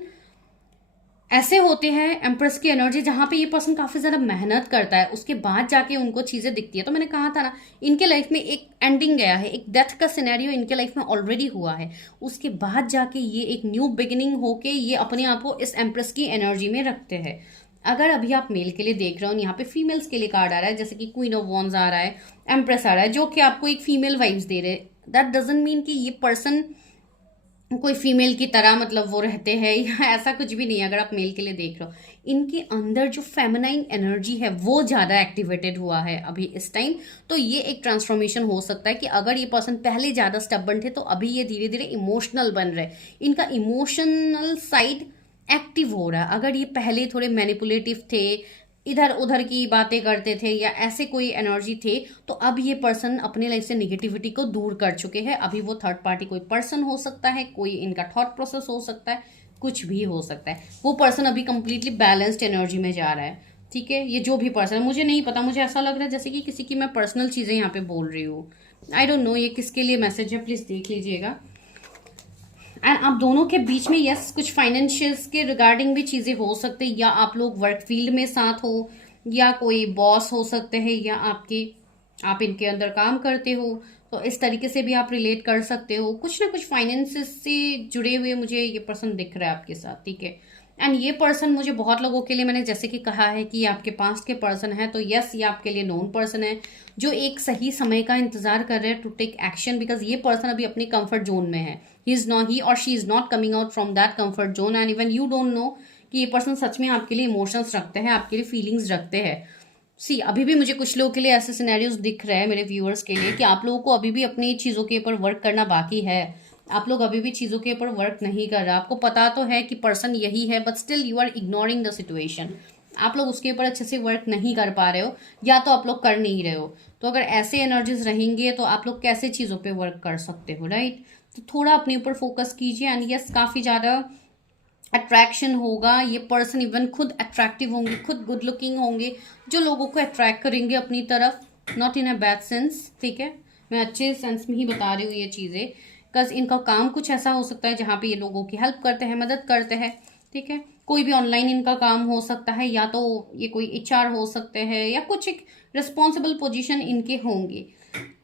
ऐसे होते हैं एम्प्रेस की एनर्जी जहां पे ये पर्सन काफी ज्यादा मेहनत करता है, उसके बाद जाके उनको चीजें दिखती है। तो मैंने कहा था ना, इनके लाइफ में एक एंडिंग गया है, एक डेथ का सिनेरियो इनके लाइफ में ऑलरेडी हुआ है। उसके बाद जाके ये एक न्यू बिगिनिंग होके ये अपने आप को इस एम्प्रेस की एनर्जी में रखते हैं। अगर अभी आप मेल के लिए देख रहे हो, यहाँ पे फीमेल्स के लिए कार्ड आ रहा है, जैसे कि क्वीन ऑफ वॉन्स आ रहा है, एम्प्रेस आ रहा है, जो कि आपको एक फीमेल वाइब्स दे रहे। दैट डजंट मीन कि ये पर्सन कोई फीमेल की तरह मतलब वो रहते हैं या ऐसा कुछ भी नहीं है। अगर आप मेल के लिए देख रहे हो, इनके अंदर जो फेमिनाइन एनर्जी है वो ज्यादा एक्टिवेटेड हुआ है अभी इस टाइम। तो ये एक ट्रांसफॉर्मेशन हो सकता है कि अगर ये पर्सन पहले ज्यादा स्टबर्न थे तो अभी ये धीरे धीरे इमोशनल बन रहे, इनका इमोशनल साइड एक्टिव हो रहा है। अगर ये पहले थोड़े मैनिपुलेटिव थे, इधर उधर की बातें करते थे या ऐसे कोई एनर्जी थे, तो अब ये पर्सन अपने लाइफ से निगेटिविटी को दूर कर चुके हैं। अभी वो थर्ड पार्टी कोई पर्सन हो सकता है, कोई इनका थॉट प्रोसेस हो सकता है, कुछ भी हो सकता है। वो पर्सन अभी कंप्लीटली बैलेंस्ड एनर्जी में जा रहा है। ठीक है, ये जो भी पर्सन है, मुझे नहीं पता, मुझे ऐसा लग रहा है जैसे कि किसी की मैं पर्सनल चीजें यहाँ पे बोल रही हूँ। आई डोंट नो ये किसके लिए मैसेज है, प्लीज देख लीजिएगा। एंड आप दोनों के बीच में यस कुछ फाइनेंशियल्स के रिगार्डिंग भी चीजें हो सकती है, या आप लोग वर्क फील्ड में साथ हो, या कोई बॉस हो सकते हैं, या आप इनके अंदर काम करते हो, तो इस तरीके से भी आप रिलेट कर सकते हो। कुछ ना कुछ फाइनेंसेस से जुड़े हुए मुझे ये पर्सन दिख रहा है आपके साथ। ठीक है, एंड ये पर्सन मुझे बहुत लोगों के लिए, मैंने जैसे कि कहा है कि ये आपके पास के पर्सन है, तो यस ये आपके लिए नोन पर्सन है जो एक सही समय का इंतजार कर रहे हैं टू टेक एक्शन, बिकॉज ये पर्सन अभी अपने कंफर्ट जोन में है। ही और she is not coming out from that comfort zone, and even you don't no कि ये पर्सन सच में आपके लिए इमोशंस रखते हैं, आपके लिए फीलिंग्स रखते हैं। सी अभी भी मुझे कुछ लोगों के लिए ऐसे सिनेरियोज दिख रहे हैं मेरे व्यूअर्स के लिए कि आप लोगों को अभी भी अपनी चीज़ों के ऊपर वर्क करना बाकी है। आप लोग अभी भी चीज़ों के ऊपर वर्क नहीं कर रहे, आपको पता तो है कि पर्सन यही है, but still you are ignoring the situation. आप लोग उसके ऊपर अच्छे से वर्क नहीं कर पा रहे हो, या तो आप लोग कर नहीं रहे हो। तो अगर ऐसे एनर्जीज रहेंगे तो आप लोग कैसे चीज़ों पे वर्क कर सकते हो, राइट? तो थोड़ा अपने ऊपर फोकस कीजिए। एंड यस काफ़ी ज़्यादा अट्रैक्शन होगा, ये पर्सन इवन खुद अट्रैक्टिव होंगे, खुद गुड लुकिंग होंगे, जो लोगों को अट्रैक्ट करेंगे अपनी तरफ, not in a bad sense. ठीक है, मैं अच्छे सेंस में ही बता रही हूँ ये चीज़ें, बिकॉज इनका काम कुछ ऐसा हो सकता है जहाँ पे ये लोगों की हेल्प करते हैं, मदद करते हैं। ठीक है, कोई भी ऑनलाइन इनका काम हो सकता है, या तो ये कोई एचआर हो सकते हैं, या कुछ एक रिस्पॉन्सिबल पोजीशन इनके होंगे।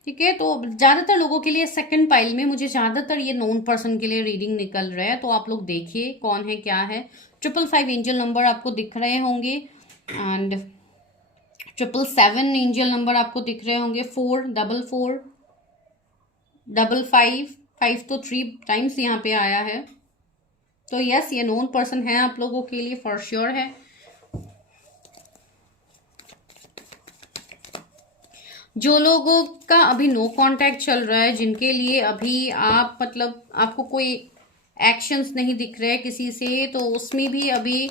ठीक है, तो ज्यादातर लोगों के लिए सेकंड पाइल में मुझे ज्यादातर ये नोन पर्सन के लिए रीडिंग निकल रहा है, तो आप लोग देखिए कौन है क्या है। 555 एंजल नंबर आपको दिख रहे होंगे, एंड 777 एंजल नंबर आपको दिख रहे होंगे, 444 55 5 तो 3 टाइम्स यहाँ पे आया है। तो यस ये नोन पर्सन है आप लोगों के लिए, फॉर श्योर है। जो लोगों का अभी नो कांटेक्ट चल रहा है, जिनके लिए अभी आप मतलब आपको कोई एक्शंस नहीं दिख रहे किसी से, तो उसमें भी अभी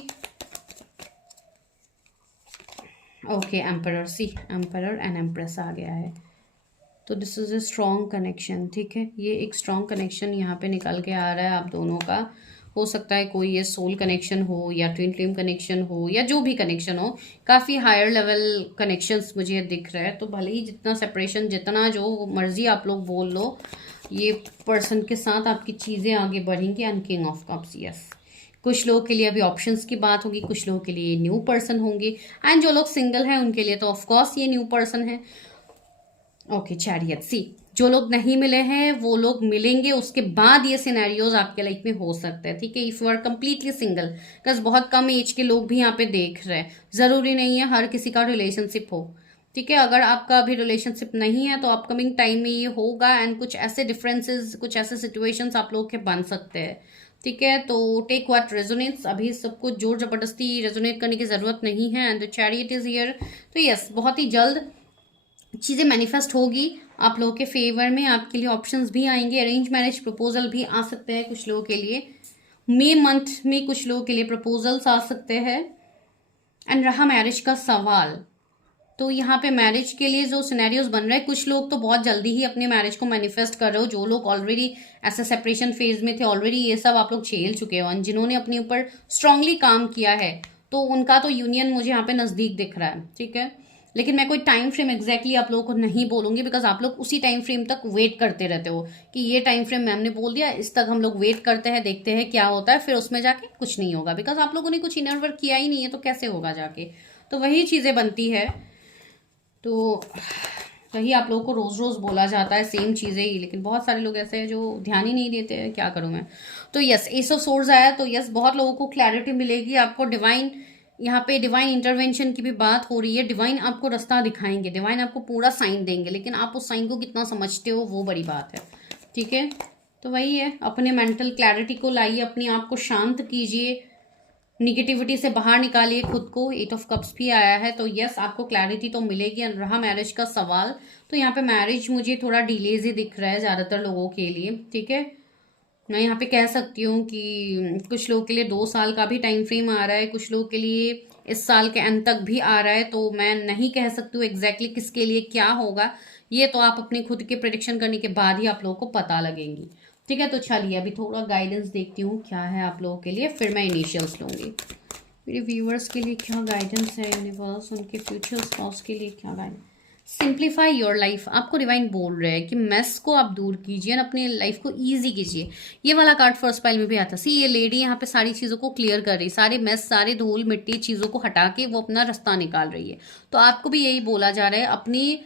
okay emperor, see emperor and empress आ गया है। तो this is a strong connection. ठीक है, ये एक स्ट्रॉन्ग कनेक्शन यहाँ पे निकल के आ रहा है आप दोनों का। हो सकता है कोई ये सोल कनेक्शन हो, या ट्विन फ्लेम कनेक्शन हो, या जो भी कनेक्शन हो, काफ़ी हायर लेवल कनेक्शंस मुझे दिख रहा है। तो भले ही जितना सेपरेशन, जितना जो मर्जी आप लोग बोल लो, ये पर्सन के साथ आपकी चीज़ें आगे बढ़ेंगी। And king of cups, yes कुछ लोगों के लिए अभी ऑप्शंस की बात होगी, कुछ लोगों के लिए न्यू पर्सन होंगे, एंड जो लोग सिंगल हैं उनके लिए तो ऑफकोर्स ये न्यू पर्सन है। ओके चैरियट, सी जो लोग नहीं मिले हैं वो लोग मिलेंगे, उसके बाद ये सिनेरियोज आपके लाइफ में हो सकते हैं। ठीक है, if you are completely single, because बहुत कम एज के लोग भी यहाँ पे देख रहे हैं, जरूरी नहीं है हर किसी का रिलेशनशिप हो। ठीक है, अगर आपका अभी रिलेशनशिप नहीं है तो अपकमिंग टाइम में ये होगा, एंड कुछ ऐसे डिफरेंसेस, कुछ ऐसे सिचुएशंस आप लोग के बन सकते हैं। ठीक है, तो टेक व्हाट रेजोनेट्स, अभी सबको जोर जबरदस्ती रेजोनेट करने की जरूरत नहीं है। And the chariot is here, तो यस बहुत ही जल्द चीज़ें मैनिफेस्ट होगी आप लोगों के फेवर में, आपके लिए ऑप्शंस भी आएंगे, अरेंज मैरिज प्रपोजल भी आ सकते हैं कुछ लोगों के लिए, मई मंथ में कुछ लोगों के लिए प्रपोजल्स आ सकते हैं। एंड रहा मैरिज का सवाल, तो यहाँ पे मैरिज के लिए जो सिनेरियोज बन रहे हैं, कुछ लोग तो बहुत जल्दी ही अपने मैरिज को मैनिफेस्ट कर रहे हो, जो लोग ऑलरेडी ऐसे सेपरेशन फेज में थे, ऑलरेडी ये सब आप लोग झेल चुके हो, जिन्होंने अपने ऊपर स्ट्रांगली काम किया है, तो उनका तो यूनियन मुझे यहाँ पे नज़दीक दिख रहा है। ठीक है, लेकिन मैं कोई टाइम फ्रेम एग्जैक्टली आप लोगों को नहीं बोलूंगी, बिकॉज आप लोग उसी टाइम फ्रेम तक वेट करते रहते हो कि ये टाइम फ्रेम मैम ने बोल दिया, इस तक हम लोग वेट करते हैं, देखते हैं क्या होता है, फिर उसमें जाके कुछ नहीं होगा, बिकॉज आप लोगों ने कुछ इनर वर्क किया ही नहीं है, तो कैसे होगा जाके। तो वही चीज़ें बनती है। तो वही आप लोगों को रोज़ रोज़ बोला जाता है सेम चीज़ें ही, लेकिन बहुत सारे लोग ऐसे हैं जो ध्यान ही नहीं देते हैं, क्या करूँ मैं। तो यस, एस ऑफ सोर्स आया, तो यस बहुत लोगों को क्लैरिटी मिलेगी, आपको डिवाइन, यहाँ पे डिवाइन इंटरवेंशन की भी बात हो रही है। डिवाइन आपको रास्ता दिखाएंगे, डिवाइन आपको पूरा साइन देंगे, लेकिन आप उस साइन को कितना समझते हो वो बड़ी बात है, ठीक है। तो वही है, अपने मेंटल क्लैरिटी को लाइए, अपने आप को शांत कीजिए, निगेटिविटी से बाहर निकालिए खुद को। 8 ऑफ कप्स भी आया है, तो यस आपको क्लैरिटी तो मिलेगी। रहा मैरिज का सवाल, तो यहाँ पे मैरिज मुझे थोड़ा डिलेज ही दिख रहा है ज़्यादातर लोगों के लिए, ठीक है। मैं यहाँ पे कह सकती हूँ कि कुछ लोगों के लिए 2 साल का भी टाइम फ्रेम आ रहा है, कुछ लोगों के लिए इस साल के अंत तक भी आ रहा है, तो मैं नहीं कह सकती हूँ एग्जैक्टली किसके लिए क्या होगा, ये तो आप अपने खुद के प्रेडिक्शन करने के बाद ही आप लोगों को पता लगेंगी, ठीक है। तो चलिए अभी थोड़ा गाइडेंस देखती हूँ क्या है आप लोगों के लिए, फिर मैं इनिशियल्स लूँगी। मेरे व्यूअर्स के लिए क्या गाइडेंस है यूनिवर्स, उनके फ्यूचर स्पाउस के लिए क्या गाइडेंस। सिंप्लीफाई योर लाइफ, आपको डिवाइन बोल रहे हैं कि मेस को आप दूर कीजिए और अपनी लाइफ को ईजी कीजिए। ये वाला कार्ड फर्स्ट पाइल में भी आता, सी ये लेडी यहाँ पे सारी चीज़ों को क्लियर कर रही, सारे मेस, सारे धूल मिट्टी चीज़ों को हटा के वो अपना रास्ता निकाल रही है। तो आपको भी यही बोला जा रहा है, अपनी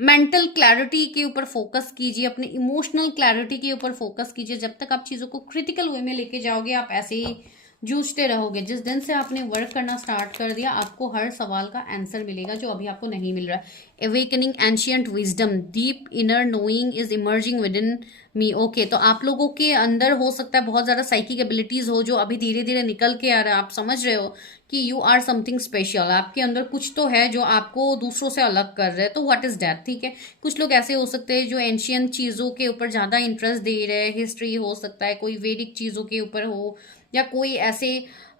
मेंटल क्लैरिटी के ऊपर फोकस कीजिए, अपने इमोशनल क्लैरिटी के ऊपर फोकस कीजिए। जब तक आप चीज़ों को क्रिटिकल वे में लेके जाओगे, आप ऐसे ही जूझते रहोगे। जिस दिन से आपने वर्क करना स्टार्ट कर दिया, आपको हर सवाल का आंसर मिलेगा जो अभी आपको नहीं मिल रहा है। Awakening ancient wisdom, deep inner knowing is emerging with in me. Okay, तो आप लोगों के अंदर हो सकता है बहुत ज़्यादा साइकिक एबिलिटीज़ हो जो अभी धीरे धीरे निकल के आ रहा है। आप समझ रहे हो कि यू आर समथिंग स्पेशल, आपके अंदर कुछ तो है जो आपको दूसरों से अलग कर रहा है। तो व्हाट इज़ दैट, ठीक है। कुछ लोग ऐसे हो सकते हैं जो एंशियंट चीज़ों के ऊपर ज़्यादा इंटरेस्ट दे रहे हैं, हिस्ट्री हो सकता है, कोई वैदिक चीज़ों के ऊपर हो, या कोई ऐसे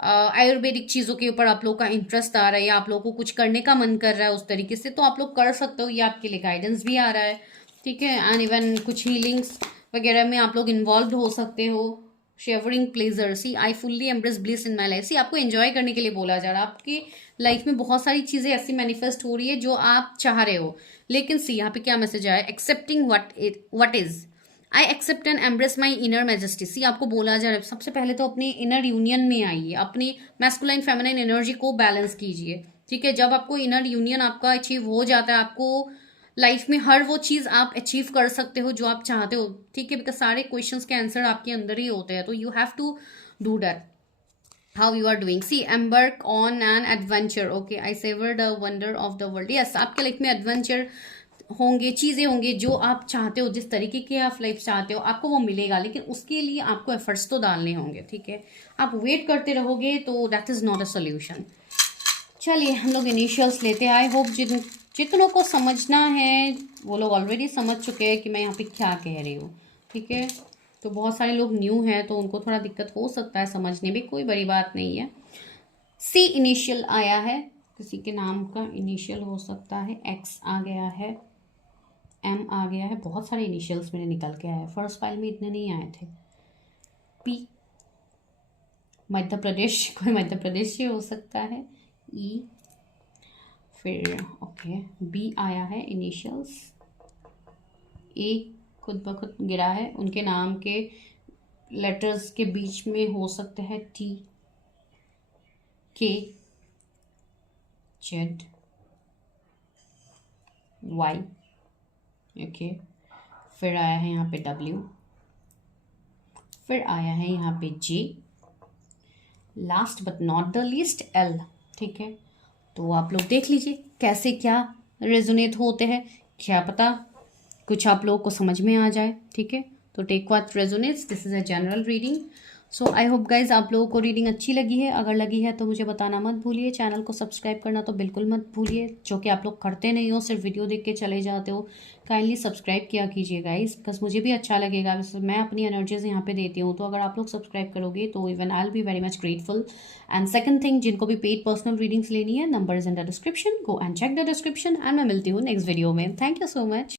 आयुर्वेदिक चीज़ों के ऊपर आप लोग का इंटरेस्ट आ रहा है, या आप लोग को कुछ करने का मन कर रहा है उस तरीके से, तो आप लोग कर सकते हो। ये आपके लिए गाइडेंस भी आ रहा है, ठीक है। एंड इवन कुछ हीलिंग्स वगैरह में आप लोग इन्वॉल्व हो सकते हो। Savouring pleasure, see I fully embrace bliss in my life, see आपको एंजॉय करने के लिए बोला जा रहा है। आपकी लाइफ में बहुत सारी चीज़ें ऐसी मैनिफेस्ट हो रही है जो आप चाह रहे हो, लेकिन सी यहाँ पे क्या मैसेज आया, accepting what is, I accept and embrace my inner majesty. See आपको बोला जा रहा है सबसे पहले तो अपने इनर यूनियन में आइए, अपनी मैस्कुलाइन फेमिनाइन एनर्जी को बैलेंस कीजिए, ठीक है। जब आपको इनर यूनियन आपका अचीव हो जाता है, आपको लाइफ में हर वो चीज़ आप अचीव कर सकते हो जो आप चाहते हो, ठीक है। बिकॉज सारे क्वेश्चंस के आंसर आपके अंदर ही होते हैं, तो you have to do that how you are doing. See embark on an adventure, okay, I savour the wonder of the world. Yes, आपके लाइफ में एडवेंचर होंगे, चीज़ें होंगे जो आप चाहते हो, जिस तरीके की आप लाइफ चाहते हो आपको वो मिलेगा, लेकिन उसके लिए आपको एफर्ट्स तो डालने होंगे, ठीक है। आप वेट करते रहोगे तो that is not a solution. चलिए हम लोग इनिशियल्स लेते हैं। आई होप जितनों को समझना है वो लोग ऑलरेडी समझ चुके हैं कि मैं यहाँ पे क्या कह रही हूँ, ठीक है। तो बहुत सारे लोग न्यू हैं तो उनको थोड़ा दिक्कत हो सकता है समझने में, कोई बड़ी बात नहीं है। सी इनिशियल आया है, किसी के नाम का इनिशियल हो सकता है, एक्स आ गया है, एम आ गया है, बहुत सारे इनिशियल्स मेरे निकल के आए हैं। फर्स्ट फाइल में इतने नहीं आए थे। पी मध्य प्रदेश, कोई मध्य प्रदेश ही हो सकता है। ई, फिर ओके बी आया है इनिशियल्स। ए खुद ब खुद गिरा है, उनके नाम के लेटर्स के बीच में हो सकते हैं टी, के, जेड, वाई, ओके। फिर आया है यहाँ पे डब्ल्यू, फिर आया है यहाँ पे J, last but not the least L, ठीक है। तो आप लोग देख लीजिए कैसे क्या रेजोनेट होते हैं, क्या पता कुछ आप लोगों को समझ में आ जाए, ठीक है। तो take what resonates, this is a general reading. So I hope guys आप लोगों को रीडिंग अच्छी लगी है। अगर लगी है तो मुझे बताना मत भूलिए, चैनल को सब्सक्राइब करना तो बिल्कुल मत भूलिए, जो कि आप लोग करते नहीं हो, सिर्फ वीडियो देख के चले जाते हो। काइंडली सब्सक्राइब किया कीजिए गाइज, बिकॉज मुझे भी अच्छा लगेगा। मैं अपनी एनर्जीज यहाँ पे देती हूँ, तो अगर आप लोग सब्सक्राइब करोगे तो even I will be very much grateful. And second thing, जिनको भी पेड पर्सनल रीडिंग्स लेनी है, number is in the description, go and check the description. And मैं मिलती हूँ नेक्स्ट वीडियो में। Thank you so much.